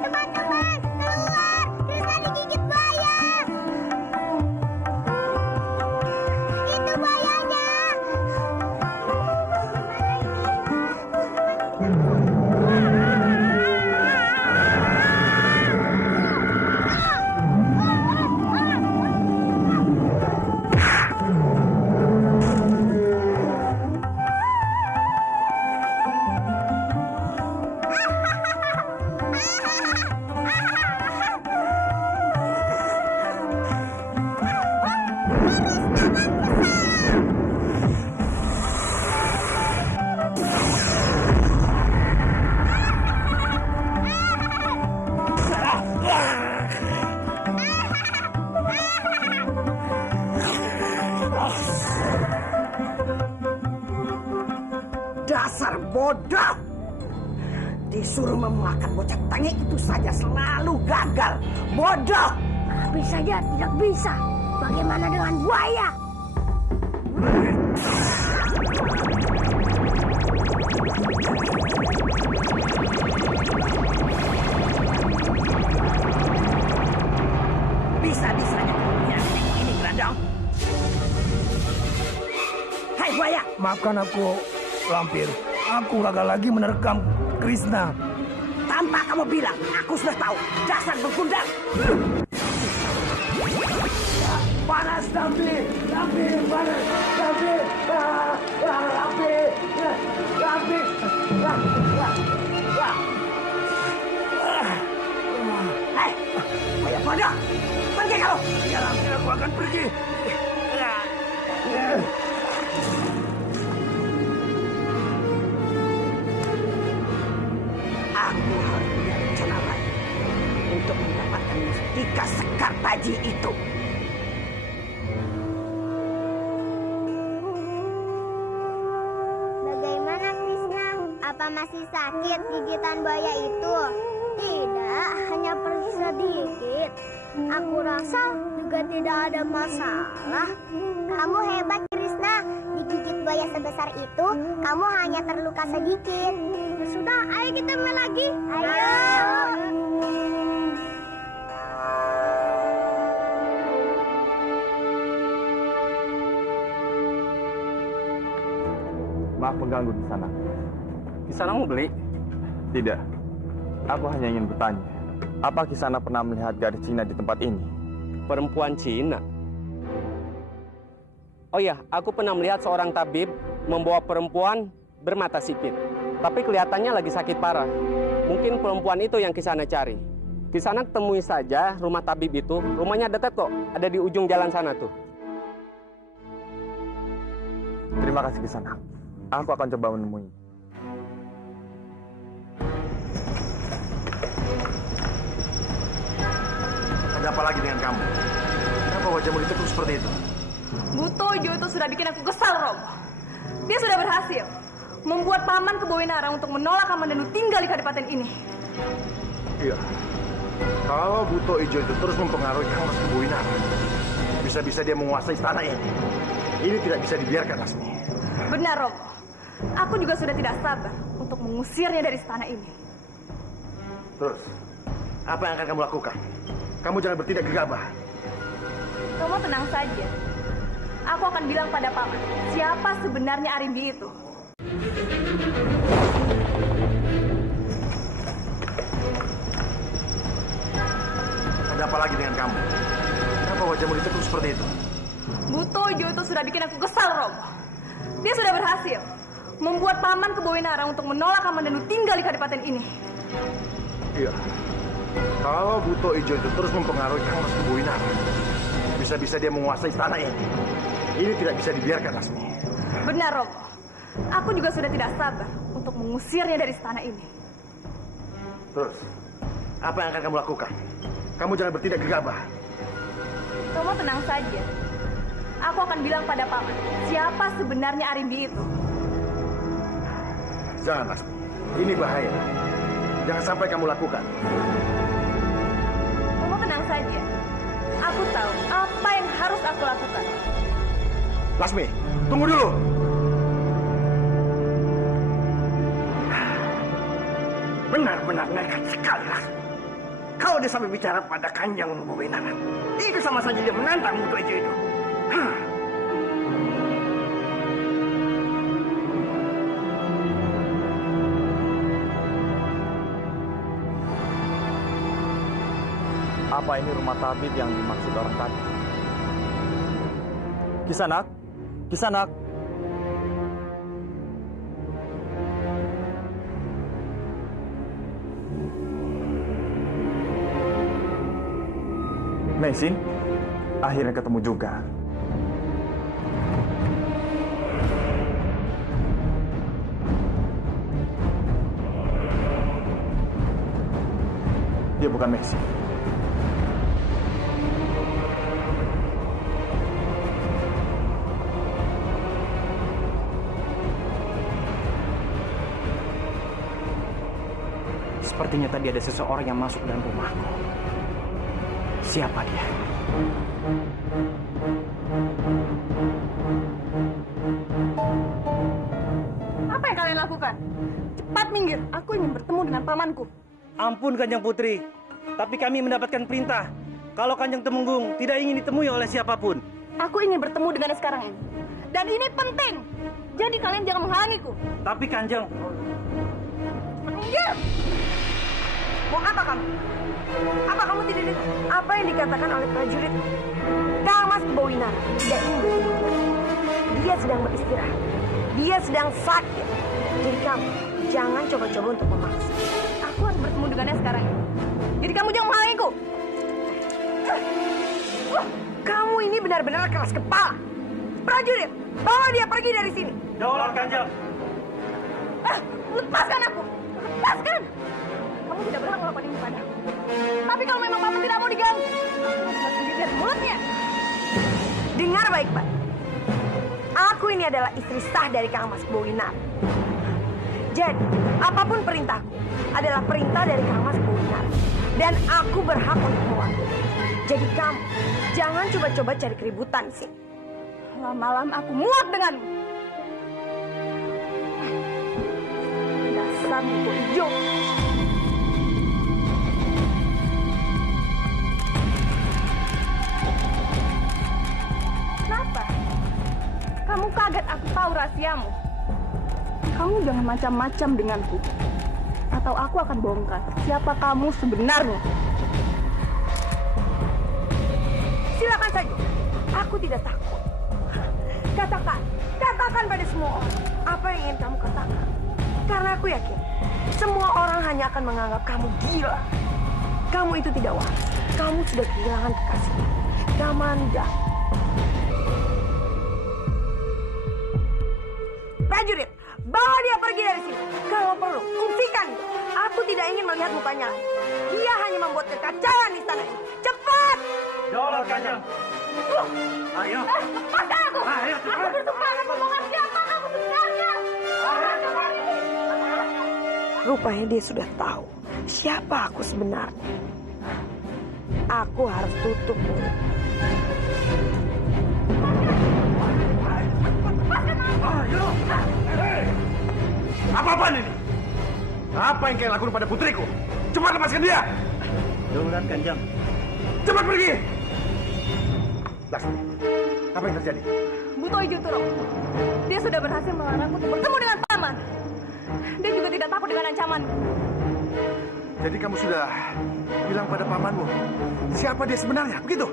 Teman-teman, keluar. Krisna digigit buaya. Itu buayanya. Dasar bodoh! Disuruh memakan bocah tengik itu saja selalu gagal. Bodoh! Habis saja tidak bisa. Bagaimana dengan buaya? Bisa-bisanya nyakit ini Grandong. Hai buaya! Maafkan aku, lampir. Aku gagal lagi menerkam Krisna. Tanpa kamu bilang, aku sudah tahu. Dasar bergundang. Panas, lampir! Lampir, panas! Lampir! Lampir! Lampir! Hei, buaya bodoh! Pergi kamu! Ya, lampir, aku akan pergi. Aku harus punya rencana lain untuk mendapatkan mustika sekar taji itu. Bagaimana Krisna? Apa masih sakit gigitan buaya itu? Tidak, hanya perih sedikit. Aku rasa juga tidak ada masalah. Kamu hebat Krisna. Digigit buaya sebesar itu, kamu hanya terluka sedikit. Sudah, ayo kita main lagi. Ayo. Maaf mengganggu di sana. Kisana mau beli? Tidak. Aku hanya ingin bertanya, apa Kisana pernah melihat gadis Cina di tempat ini? Perempuan Cina? Oh ya, aku pernah melihat seorang tabib membawa perempuan bermata sipit. Tapi kelihatannya lagi sakit parah. Mungkin perempuan itu yang Kisana cari. Kisana temui saja rumah tabib itu. Rumahnya dekat kok, ada di ujung jalan sana tuh. Terima kasih Kisana. Aku akan coba menemui. Ada apa lagi dengan kamu? Kenapa wajahmu ditekuk seperti itu? Butojo itu sudah bikin aku kesal, Romo. Dia sudah berhasil membuat paman Kebowinara untuk menolak Kamandanu tinggal di kadipaten ini. Iya. Kalau Buto Ijo itu terus mempengaruhi Kang Mas Kebowinara, bisa-bisa dia menguasai istana ini. Ini tidak bisa dibiarkan, Lasmi. Benar, Romo. Aku juga sudah tidak sabar untuk mengusirnya dari istana ini. Terus, apa yang akan kamu lakukan? Kamu jangan bertindak gegabah. Romo tenang saja. aku akan bilang pada Paman siapa sebenarnya Arimbi itu. Ada apa lagi dengan kamu? Kenapa wajahmu ditekuk seperti itu? Butojo itu sudah bikin aku kesal, Romo. Dia sudah berhasil membuat Paman Kebowinarang untuk menolak Kamandanu tinggal di kadipaten ini. Iya. Kalau Buto Ijo itu terus mempengaruhi Kang Mas Kebowinarang, bisa-bisa dia menguasai istana ini. Ini tidak bisa dibiarkan, Lasmi. Benar, Romo. Aku juga sudah tidak sabar untuk mengusirnya dari istana ini. Terus, apa yang akan kamu lakukan? Kamu jangan bertindak gegabah. Romo tenang saja. Aku akan bilang pada Paman siapa sebenarnya Arimbi itu. Jangan, Lasmi. Ini bahaya. Jangan sampai kamu lakukan. Romo tenang saja. Aku tahu apa yang harus aku lakukan. Lasmi, tunggu dulu. Benar-benar nekat sekali, Lasmi. Kalau dia sampai bicara pada Kanjeng Kebowinarang, itu sama saja dia menantang Buto Ijo itu. Apa ini rumah tabib yang dimaksud orang tadi? Kisanak, Kisanak. Mesin, akhirnya ketemu juga. Dia bukan Mesin. Sepertinya tadi ada seseorang yang masuk dalam rumahku. Siapa dia? Apa yang kalian lakukan? Cepat minggir, aku ingin bertemu dengan pamanku. Ampun Kanjeng Putri, tapi kami mendapatkan perintah kalau Kanjeng Temenggung tidak ingin ditemui oleh siapapun. Aku ingin bertemu dengannya sekarang ini. Dan ini penting. Jadi kalian jangan menghalangiku. Tapi Kanjeng... Minggir! Mau apa kamu? Apa kamu tidak dengar apa yang dikatakan oleh prajurit? Kang Mas Kebowinarang tidak ingin bertemu. Dia sedang beristirahat. Dia sedang sakit. Jadi kamu jangan coba-coba untuk memaksa. Aku harus bertemu dengannya sekarang. Jadi kamu jangan menghalangiku. Kamu ini benar-benar keras kepala. Prajurit, bawa dia pergi dari sini. Daulat Kanjeng. Lepaskan aku. Lepaskan. Kamu tidak berhak melakukan ini padaku. Tapi kalau memang Paman tidak mau diganggu, aku harus sendiri dari mulutnya. Dengar baik-baik. Aku ini adalah istri sah dari Kang Mas Kebowinarang. Jadi, apapun perintahku adalah perintah dari Kang Mas Kebowinarang. Dan aku berhak untuk mewakili. Jadi kamu, jangan coba-coba cari keributan sih. Lama-lama aku muak denganmu. Dasar buku hijau. Kenapa? Kamu kaget aku tahu rahasiamu. Kamu jangan macam-macam denganku. Atau aku akan bongkar siapa kamu sebenarnya. Silakan saja. Aku tidak takut. Katakan pada semua orang apa yang ingin kamu katakan. Karena aku yakin semua orang hanya akan menganggap kamu gila. Kamu itu tidak waras. Kamu sudah kehilangan kekasihmu, Kamanda. Prajurit, bawa dia pergi dari sini. Kalau perlu, ungsikan dia. Aku tidak ingin melihat mukanya lagi. Dia hanya membuat kekacauan di istana ini. Cepat! Daulat Kanjeng. Ayo. Lepaskan aku! Ayo, cepat. Aku bersumpah akan membongkar siapa kamu sebenarnya. Rupanya dia sudah tahu siapa aku sebenarnya. Aku harus tutup mulut. Apa-apaan ini? Apa yang kalian lakukan pada putriku? Cepat lepaskan dia! Daulat Kanjeng. Cepat pergi! Lasmi, Apa yang terjadi? Buto Ijo itu, Romo. Dia sudah berhasil melarangku untuk bertemu dengan paman. Dia juga tidak takut dengan ancaman. Jadi kamu sudah bilang pada pamanmu siapa dia sebenarnya, begitu?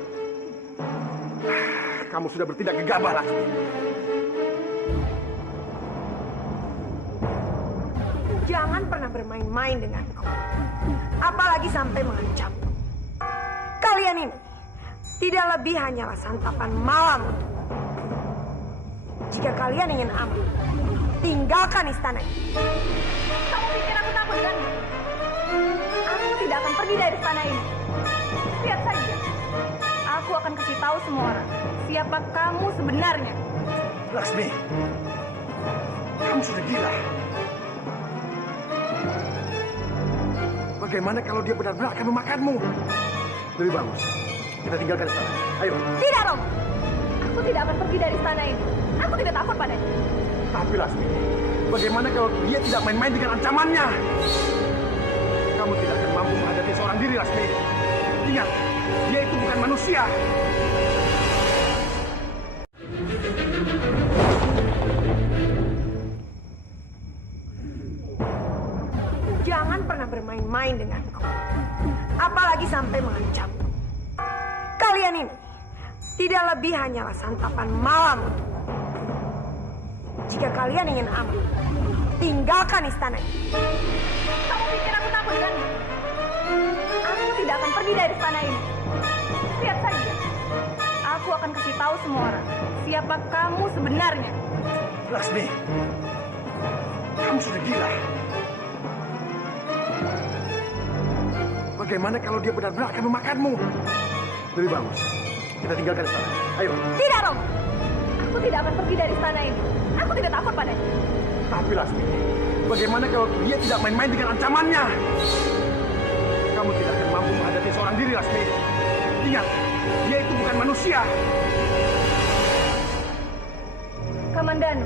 Kamu sudah bertindak gegabah, Lasmi. Jangan pernah bermain-main denganku. Apalagi sampai mengancam. Kalian ini tidak lebih hanyalah santapan malam. Jika kalian ingin aman, tinggalkan istana ini. Kamu pikir aku takut kan? Aku tidak akan pergi dari istana ini. Lihat saja. Aku akan kasih tahu semua orang siapa kamu sebenarnya. Lasmi, kamu sudah gila. Bagaimana kalau dia benar-benar akan memakanmu? Lebih bagus, kita tinggalkan istana. Ayo. Tidak, Romo. Aku tidak akan pergi dari istana ini. Aku tidak takut padanya. Tapi Lasmi, bagaimana kalau dia tidak main-main dengan ancamannya? Kamu tidak akan mampu menghadapi seorang diri, Lasmi. Ingat, dia itu bukan manusia. Jangan pernah bermain-main denganku. Apalagi sampai mengancam. Kalian ini tidak lebih hanyalah santapan malam. Jika kalian ingin aman, tinggalkan istana ini. Kamu pikir aku takut kan? Aku tidak akan pergi dari istana ini. Lihat saja. Aku akan kasih tahu semua orang siapa kamu sebenarnya. Lasmi, kamu sudah gila. Bagaimana kalau dia benar-benar akan memakanmu? Lebih bagus, kita tinggalkan istana. Ayo. Tidak, Romo. Aku tidak akan pergi dari istana ini. Aku tidak takut padanya. Tapi Lasmi, bagaimana kalau dia tidak main-main dengan ancamannya? Kamu tidak akan mampu menghadapi seorang diri, Lasmi. Ingat, dia itu bukan manusia. Kamandanu.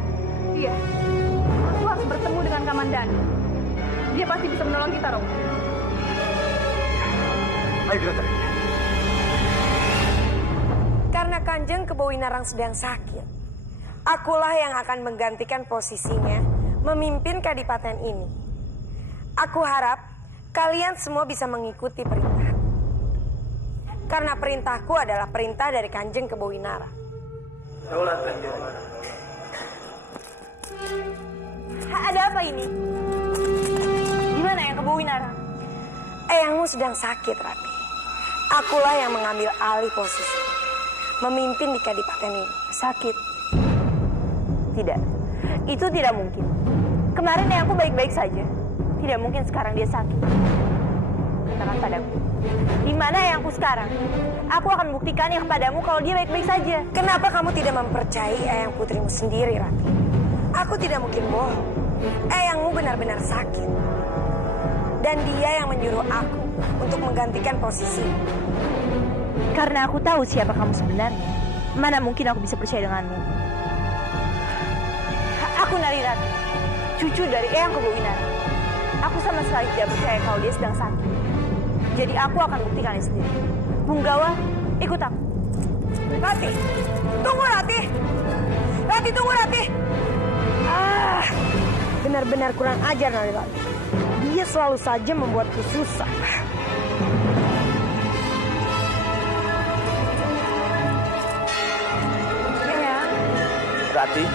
Iya. Aku harus bertemu dengan Kamandanu. Dia pasti bisa menolong kita, Romo. Ayo kita cari. Karena Kanjeng Kebawinarang sedang sakit, akulah yang akan menggantikan posisinya memimpin kadipaten ini. Aku harap kalian semua bisa mengikuti perintah. Karena perintahku adalah perintah dari Kanjeng Kebawinarang. Daulat Kanjeng. Ada apa ini? Gimana yang Kebawinarang? Eyangmu sedang sakit, Rati. Akulah yang mengambil alih posisi, memimpin di kadipaten ini. Sakit? Tidak, itu tidak mungkin. Kemarin eyangku baik-baik saja. Tidak mungkin sekarang dia sakit. Katakan padaku, di mana eyangku sekarang? Aku akan membuktikannya kepadamu kalau dia baik-baik saja. Kenapa kamu tidak mempercayai eyang putrimu sendiri, Rati? Aku tidak mungkin bohong. Eyangmu benar-benar sakit. Dan dia yang menyuruh aku untuk menggantikan posisi. Karena aku tahu siapa kamu sebenarnya. Mana mungkin aku bisa percaya denganmu? Aku Narirati, cucu dari Eyang Kebawinarang. Aku sama sekali tidak percaya kalau dia sedang sakit. Jadi aku akan buktikannya sendiri. Punggawa, ikut aku. Rati, tunggu Rati. Rati, tunggu Rati. Benar-benar kurang ajar Narirati. Dia selalu saja membuatku susah. Eyang. Rati.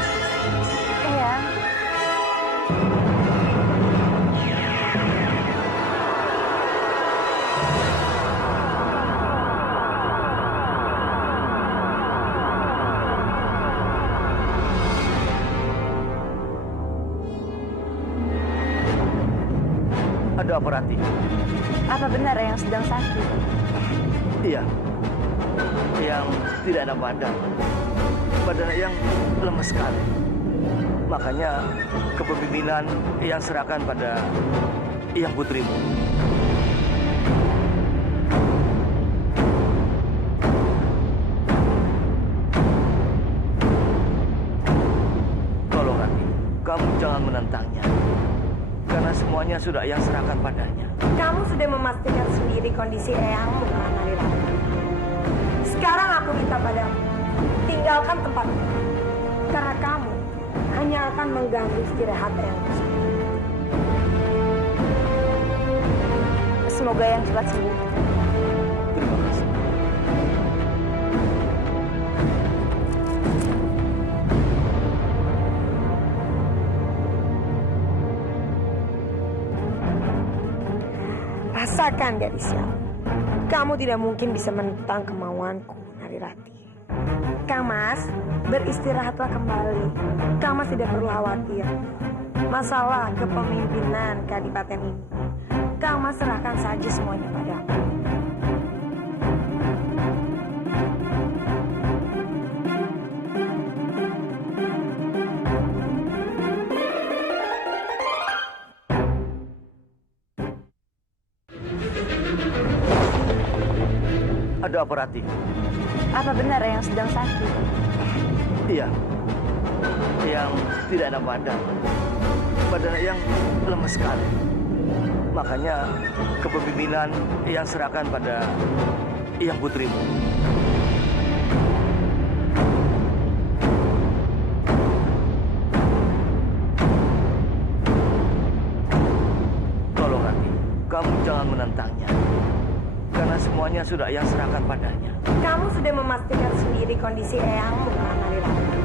Eyang. Ada apa, Rati? Apa benar yang sedang sakit? Iya. Yang tidak ada badan. Badan yang lemas sekali. Makanya kepemimpinan yang serahkan pada yang putrimu. Tolong, Rati, kamu jangan menentangnya. Karena semuanya sudah yang serahkan padanya. Kamu sudah memastikan sendiri kondisi eyangmu, Narirati. Sekarang aku minta padamu, tinggalkan tempat ini. Karena kamu hanya akan mengganggu istirahat Eyang. Semoga Eyang cepat sembuh. Terima kasih. Rasakan gadis Sial, kamu tidak mungkin bisa menentang kemauanku, Narirati. Kang Mas, beristirahatlah kembali. Kang Mas tidak perlu khawatir. Masalah kepemimpinan Kadipaten ini, Kang Mas serahkan saja semuanya padaku. Ada apa, Rati? Apa benar Eyang sedang sakit? Iya. Yang tidak ada badan. Badan yang lemas sekali. Makanya kepemimpinan yang serahkan pada yang putrimu. Tolong Rati, kamu jangan menentangnya. Karena semuanya sudah yang serahkan padanya. Kamu sudah memastikan sendiri kondisi Eyangmu, Narirati.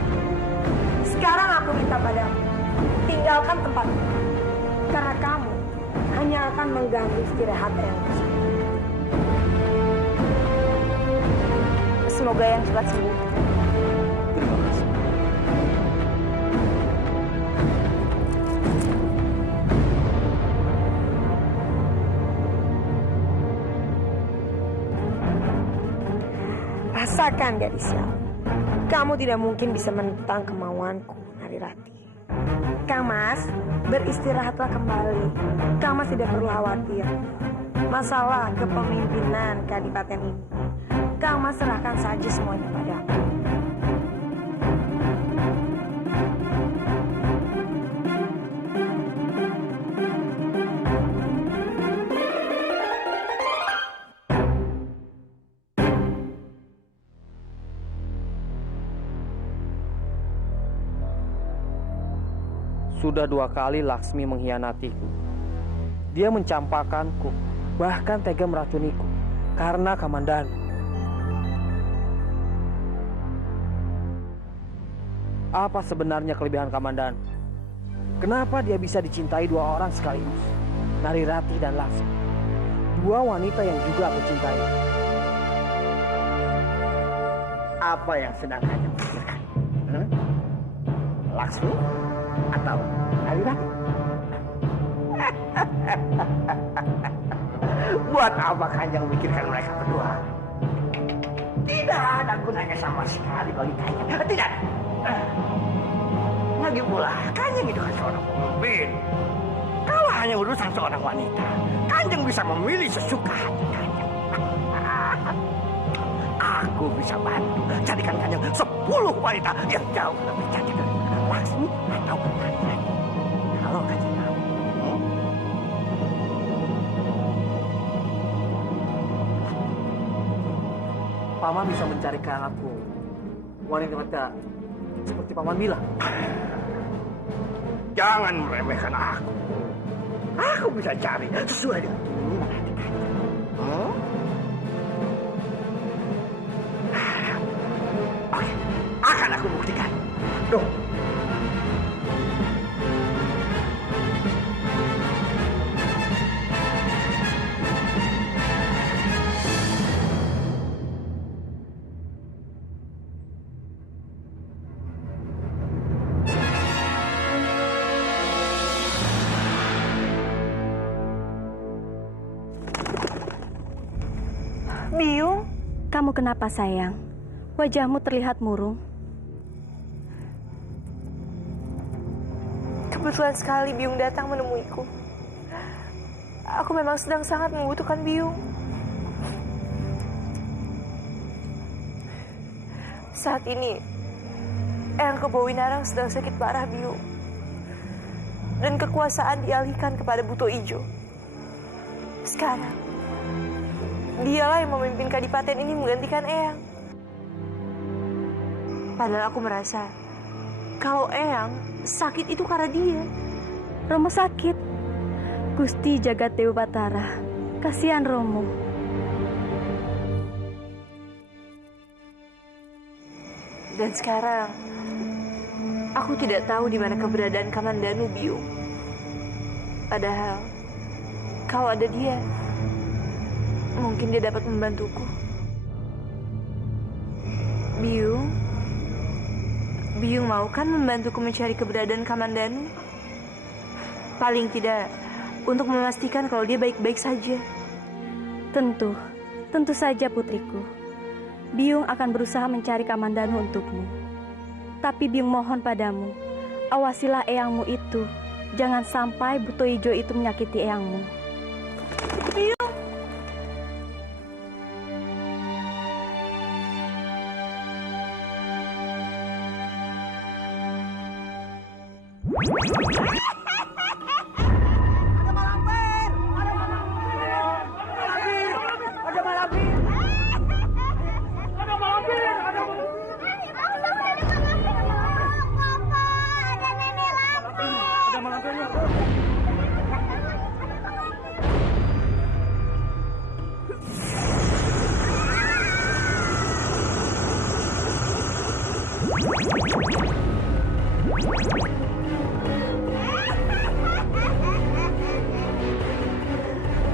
Sekarang aku minta padamu, tinggalkan tempat ini. Karena kamu hanya akan mengganggu istirahat Eyang. Semoga Eyang cepat sembuh. Terima kasih. Rasakan gadis Sial, kamu tidak mungkin bisa menentang kemauanku, Narirati. Kang Mas, beristirahatlah kembali. Kang Mas tidak perlu khawatir. Masalah kepemimpinan Kadipaten ini, Kang Mas serahkan saja semuanya padaku. Sudah 2 kali Laksmi mengkhianatiku. Dia mencampakkanku, bahkan tega meracuniku karena Kamandanu. Apa sebenarnya kelebihan Kamandanu? Kenapa dia bisa dicintai 2 orang sekaligus? Narirati dan Laksmi. 2 wanita yang juga aku cintai. Apa yang sedang kalian pikirkan? Laksmi atau Narirati? Buat apa Kanjeng memikirkan mereka berdua? Tidak ada gunanya sama sekali bagi Kanjeng. Tidak. Lagi pula Kanjeng itu kan seorang pemimpin. Kalau hanya urusan seorang wanita, Kanjeng bisa memilih sesuka hati Kanjeng. Aku bisa bantu jadikan Kanjeng 10 wanita yang jauh lebih cantik dari Laksmi atau Narirati. Kalau Kanjeng tahu. Paman bisa mencarikan aku wanita seperti Paman bilang. Jangan meremehkan aku. Aku bisa cari sesuai dengan keinginan hati Kanjeng. Oke, akan aku buktikan. Tuh. Biung, kamu kenapa sayang? Wajahmu terlihat murung. Kebetulan sekali Biung datang menemuiku. Aku memang sedang sangat membutuhkan Biung. Saat ini, Eyang Kebawinarang sedang sakit parah, Biung. Dan kekuasaan dialihkan kepada Buto Ijo. Sekarang, dialah yang memimpin kadipaten ini menggantikan Eyang. Padahal aku merasa kalau Eyang sakit itu karena dia. Romo sakit. Gusti Jagat Dewa Batara, kasihan Romo. Dan sekarang aku tidak tahu di mana keberadaan Kamandanu, Biung. Padahal kalau ada dia, mungkin dia dapat membantuku. Biung mau kan membantuku mencari keberadaan Kamandanu? Paling tidak untuk memastikan kalau dia baik-baik saja. Tentu saja putriku. Biung akan berusaha mencari Kamandanu untukmu. Tapi Biung mohon padamu, awasilah eyangmu itu. Jangan sampai Buto Ijo itu menyakiti eyangmu. Biung!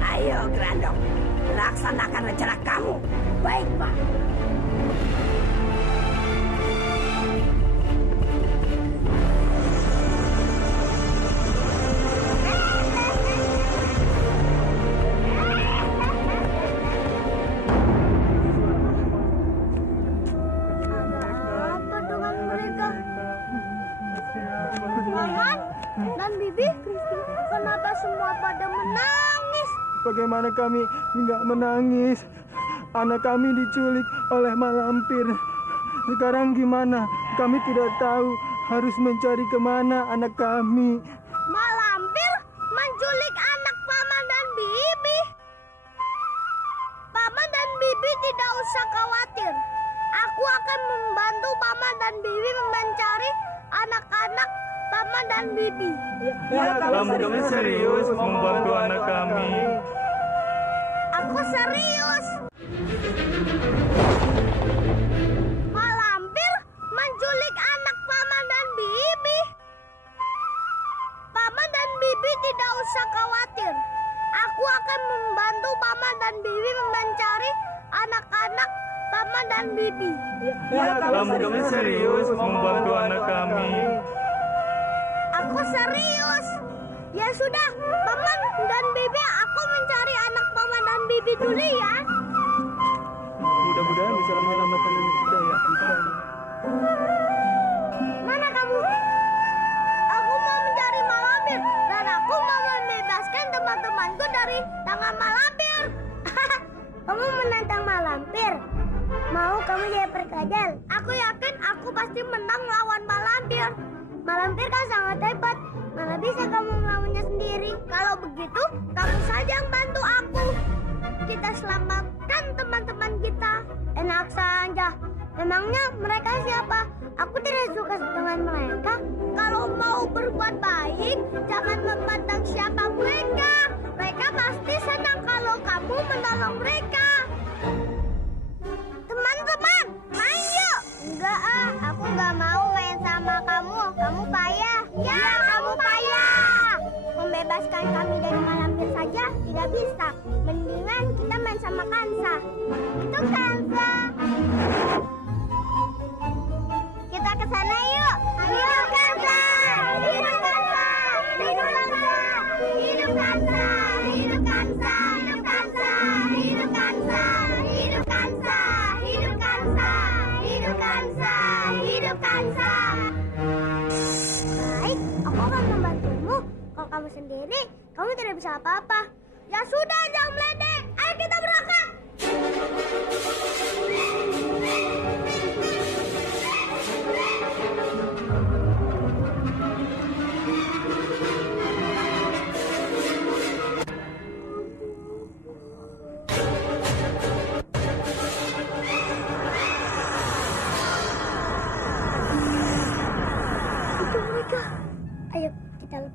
Ayo, Grandong, laksanakan rencana kamu. Baik, Pak. Apa dengan mereka? Maman dan Bibi, kenapa semua pada menangis? Bagaimana kami nggak menangis? Anak kami diculik oleh malampir. Sekarang gimana? Kami tidak tahu harus mencari kemana anak kami. Malampir menculik anak Paman dan Bibi. Paman dan Bibi tidak usah khawatir. Aku akan membantu Paman dan Bibi mencari anak-anak Paman dan Bibi. Kami serius membantu anak kami. Aku serius. Malampir menculik anak Paman dan Bibi. Paman dan Bibi tidak usah khawatir. Aku akan membantu Paman dan Bibi mencari anak-anak Paman dan Bibi. Kami serius membantu anak kami. Aku serius. Ya sudah, Paman dan Bibi, aku mencari anak Paman dan Bibi dulu ya. Mudah-mudahan bisa menyelamatkan anak kita ya. Mana kamu? Aku mau mencari Malampir dan aku mau membebaskan teman-temanku dari tangan Malampir. Kamu menantang Malampir? Mau kamu jadi perkadal? Aku yakin aku pasti menang melawan Malampir. Malampir kan sangat hebat. Mana bisa kamu melawannya sendiri? Kalau begitu, kamu saja yang bantu aku. Kita selamatkan teman-teman kita. Enak saja. Memangnya mereka siapa? Aku tidak suka dengan mereka. Kalau mau berbuat baik, jangan memandang siapa mereka. Mereka pasti senang kalau kamu menolong mereka. Teman-teman, main yuk. Enggak aku nggak mau main sama kamu. Kamu payah. Ya, kamu payah. Membebaskan kami dari Malampir saja tidak bisa. Mendingan kita main sama Kansa. Itu Kansa. Kita ke sana yuk. Hidup Kansa. Hidup Kansa. Hidup Kansa. Hidup Kansa. Hidup Kansa. Hidup Kansa. Hidup Kansa. Hidup Kansa. Hidup Kansa. Hidup Kansa. Hidup Kansa. Baik, aku akan membantumu. Kalau kamu sendiri, kamu tidak bisa apa-apa. Ya sudah, jangan meledek. Ayo kita berangkat.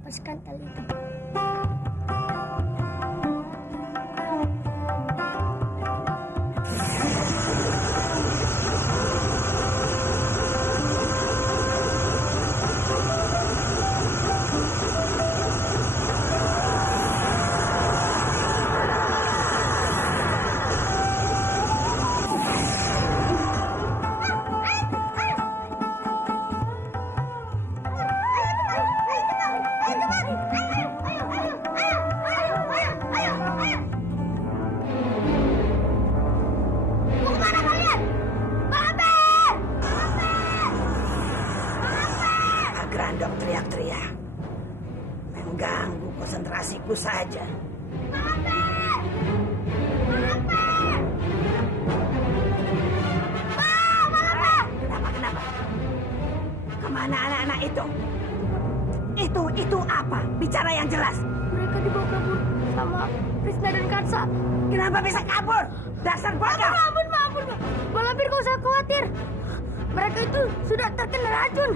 lepaskan tali itu. Grandong teriak-teriak mengganggu konsentrasiku saja. Kenapa? Kemana anak-anak itu? Itu apa? Bicara yang jelas. Mereka dibawa kabur sama Krishna dan Kansa. Kenapa bisa kabur? Dasar bodoh. Ampun, Malampir, kau usah khawatir. Mereka itu sudah terkena racun.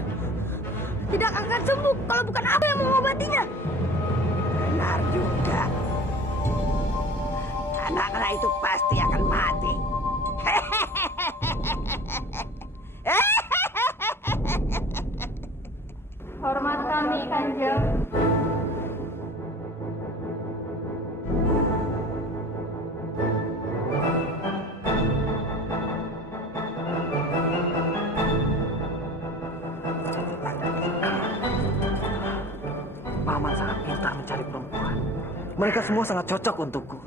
Tidak akan sembuh kalau bukan aku yang mengobatinya. Benar juga. Anak-anak itu pasti akan mati. Hormat kami, Kanjeng. Paman sangat pintar mencari perempuan. Mereka semua sangat cocok untukku.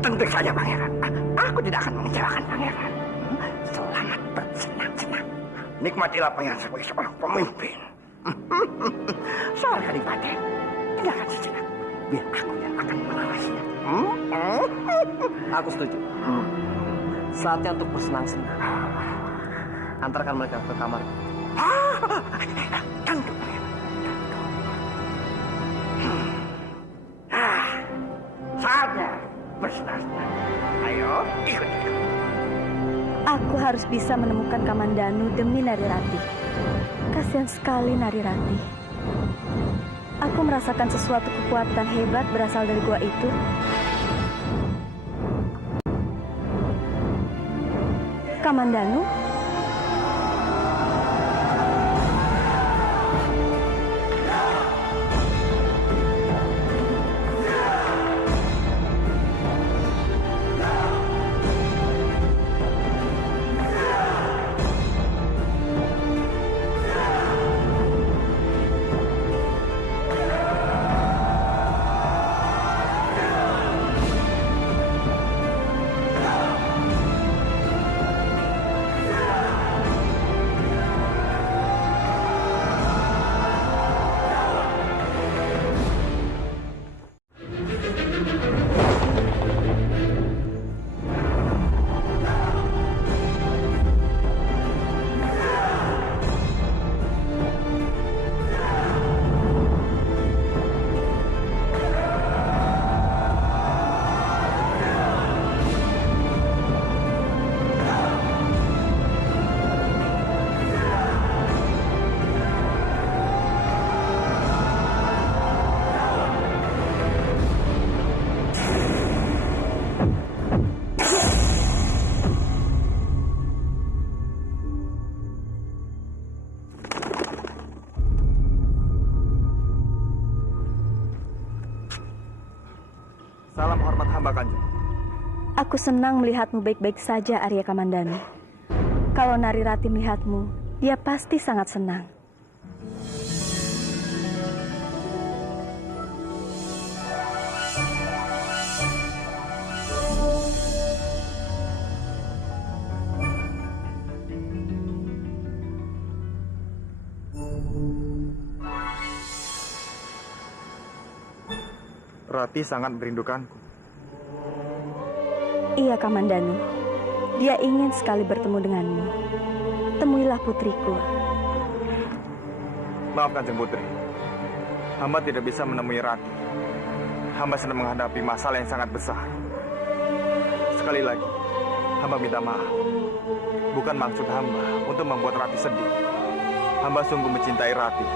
Tentu saja, Pangeran. Aku tidak akan mengecewakan Pangeran. Selamat bersenang-senang. Nikmatilah Pangeran sebagai seorang pemimpin. Soal kadipaten, tinggalkan sejenak. Biar aku yang akan mengawasinya. Aku setuju. Saatnya untuk bersenang-senang. Antarkan mereka ke kamar. Tentu, Pangeran. Saatnya bersenang-senang. Ayo, ikut. Aku harus bisa menemukan Kamandanu demi Narirati. Kasihan sekali Narirati. Aku merasakan sesuatu kekuatan hebat berasal dari gua itu. Kamandanu? Salam hormat hamba, Kanjeng. Aku senang melihatmu baik-baik saja, Arya Kamandanu. Kalau Narirati melihatmu, dia pasti sangat senang. Rati sangat merindukanku. Iya, Kamandanu. Dia ingin sekali bertemu denganmu. Temuilah putriku. Maaf, Kanjeng Putri. Hamba tidak bisa menemui Rati. Hamba sedang menghadapi masalah yang sangat besar. Sekali lagi, hamba minta maaf. Bukan maksud hamba untuk membuat Rati sedih. Hamba sungguh mencintai Rati.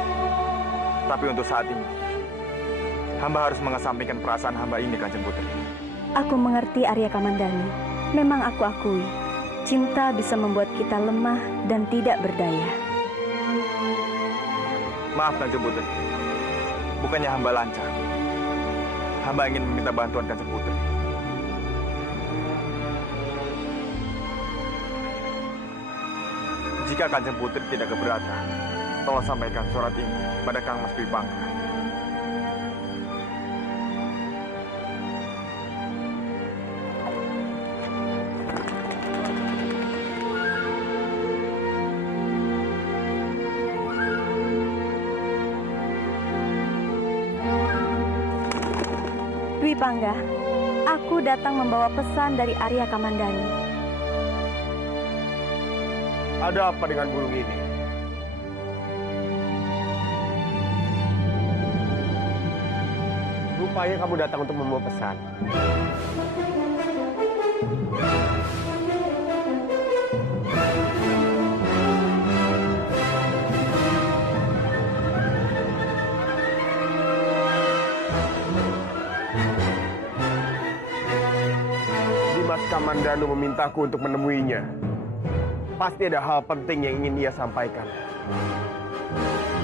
Tapi untuk saat ini, hamba harus mengesampingkan perasaan hamba ini, Kanjeng Putri. Aku mengerti Arya Kamandanu. Memang aku akui, cinta bisa membuat kita lemah dan tidak berdaya. Maaf, Kanjeng Putri. Bukannya hamba lancar. Hamba ingin meminta bantuan Kanjeng Putri. Jika Kanjeng Putri tidak keberatan, tolong sampaikan surat ini pada Kang Mas Dwi Pangga. Dwi Pangga, aku datang membawa pesan dari Arya Kamandanu. Ada apa dengan burung ini? Rupanya kamu datang untuk membawa pesan. Dimas Kamandanu memintaku untuk menemuinya. Pasti ada hal penting yang ingin dia sampaikan.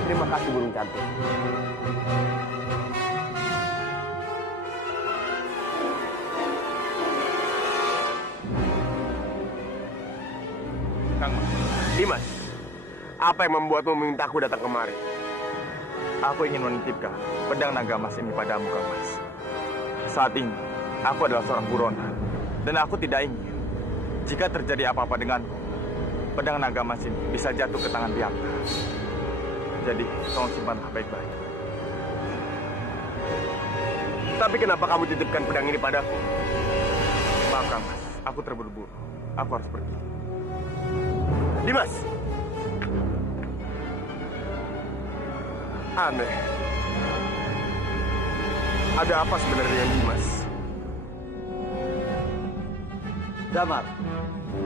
Terima kasih, burung cantik. Kang Mas. Dimas, apa yang membuatmu memintaku datang kemari? Aku ingin menitipkan pedang naga emas ini padamu, Kang Mas. Saat ini, aku adalah seorang buronan. Dan aku tidak ingin, jika terjadi apa-apa denganku, pedang naga emas ini bisa jatuh ke tangan Biakta. Jadi, tolong simpanlah baik-baik. Tapi kenapa kamu titipkan pedang ini padaku? Maaf, Kang Mas. Aku terburu-buru. Aku harus pergi. Dimas! Aneh. Ada apa sebenarnya dengan Dimas? Damar,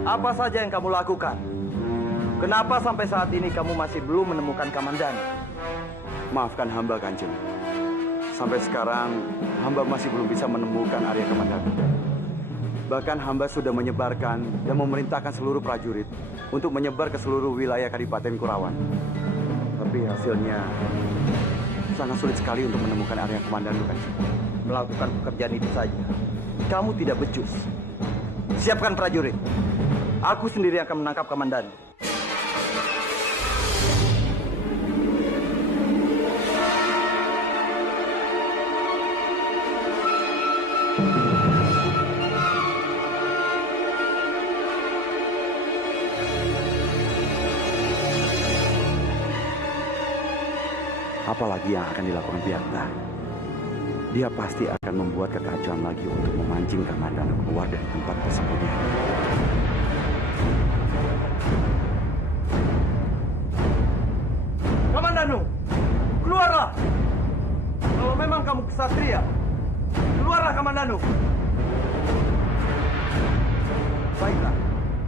apa saja yang kamu lakukan? Kenapa sampai saat ini kamu masih belum menemukan Kamandanu? Maafkan hamba, Kanjeng. Sampai sekarang, hamba masih belum bisa menemukan Arya Kamandanu. Bahkan hamba sudah menyebarkan dan memerintahkan seluruh prajurit untuk menyebar ke seluruh wilayah Kadipaten Kurawan. Tapi hasilnya sangat sulit sekali untuk menemukan Arya Kamandanu, Kanjeng. Melakukan pekerjaan itu saja, kamu tidak becus. Siapkan prajurit. Aku sendiri akan menangkap Kamandanu. Apalagi yang akan dilakukan Biakta? Dia pasti akan membuat kekacauan lagi untuk memancing Kamandanu keluar dari tempat persembunyian. Kamandanu, keluarlah! Kalau memang kamu kesatria, keluarlah Kamandanu! Baiklah,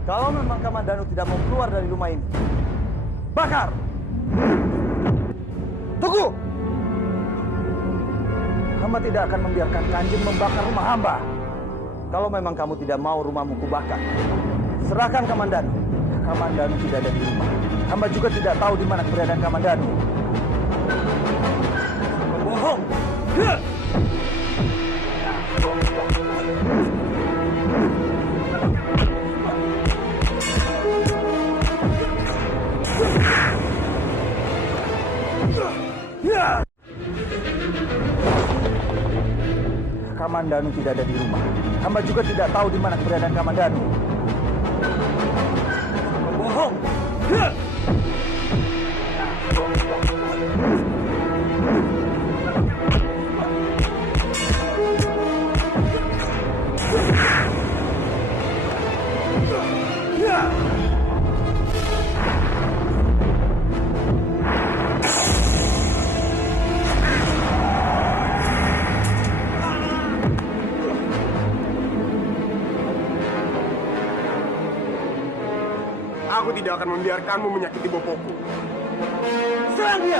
kalau memang Kamandanu tidak mau keluar dari rumah ini, bakar! Tunggu! Hamba tidak akan membiarkan Kanjeng membakar rumah hamba. Kalau memang kamu tidak mau rumahmu kubakar, serahkan Kamandanu. Kamandanu tidak ada di rumah. Hamba juga tidak tahu di mana keberadaan Kamandanu. Bohong! Kamandanu tidak ada di rumah. Hamba juga tidak tahu di mana keberadaan Kamandanu. Bohong! Aku tidak akan membiarkanmu menyakiti bopoku. Serang dia!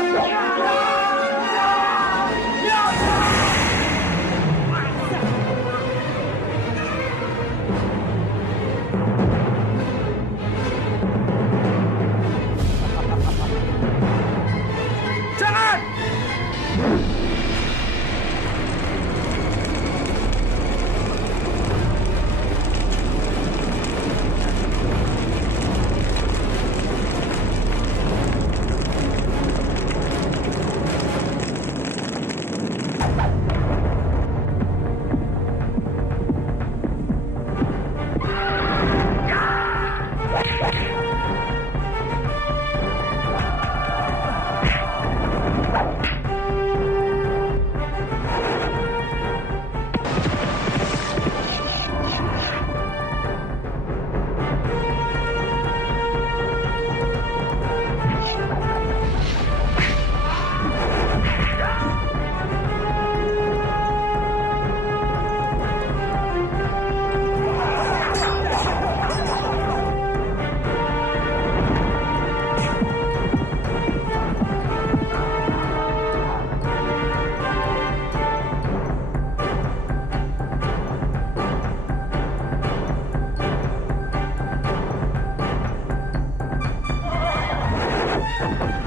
Tunggu.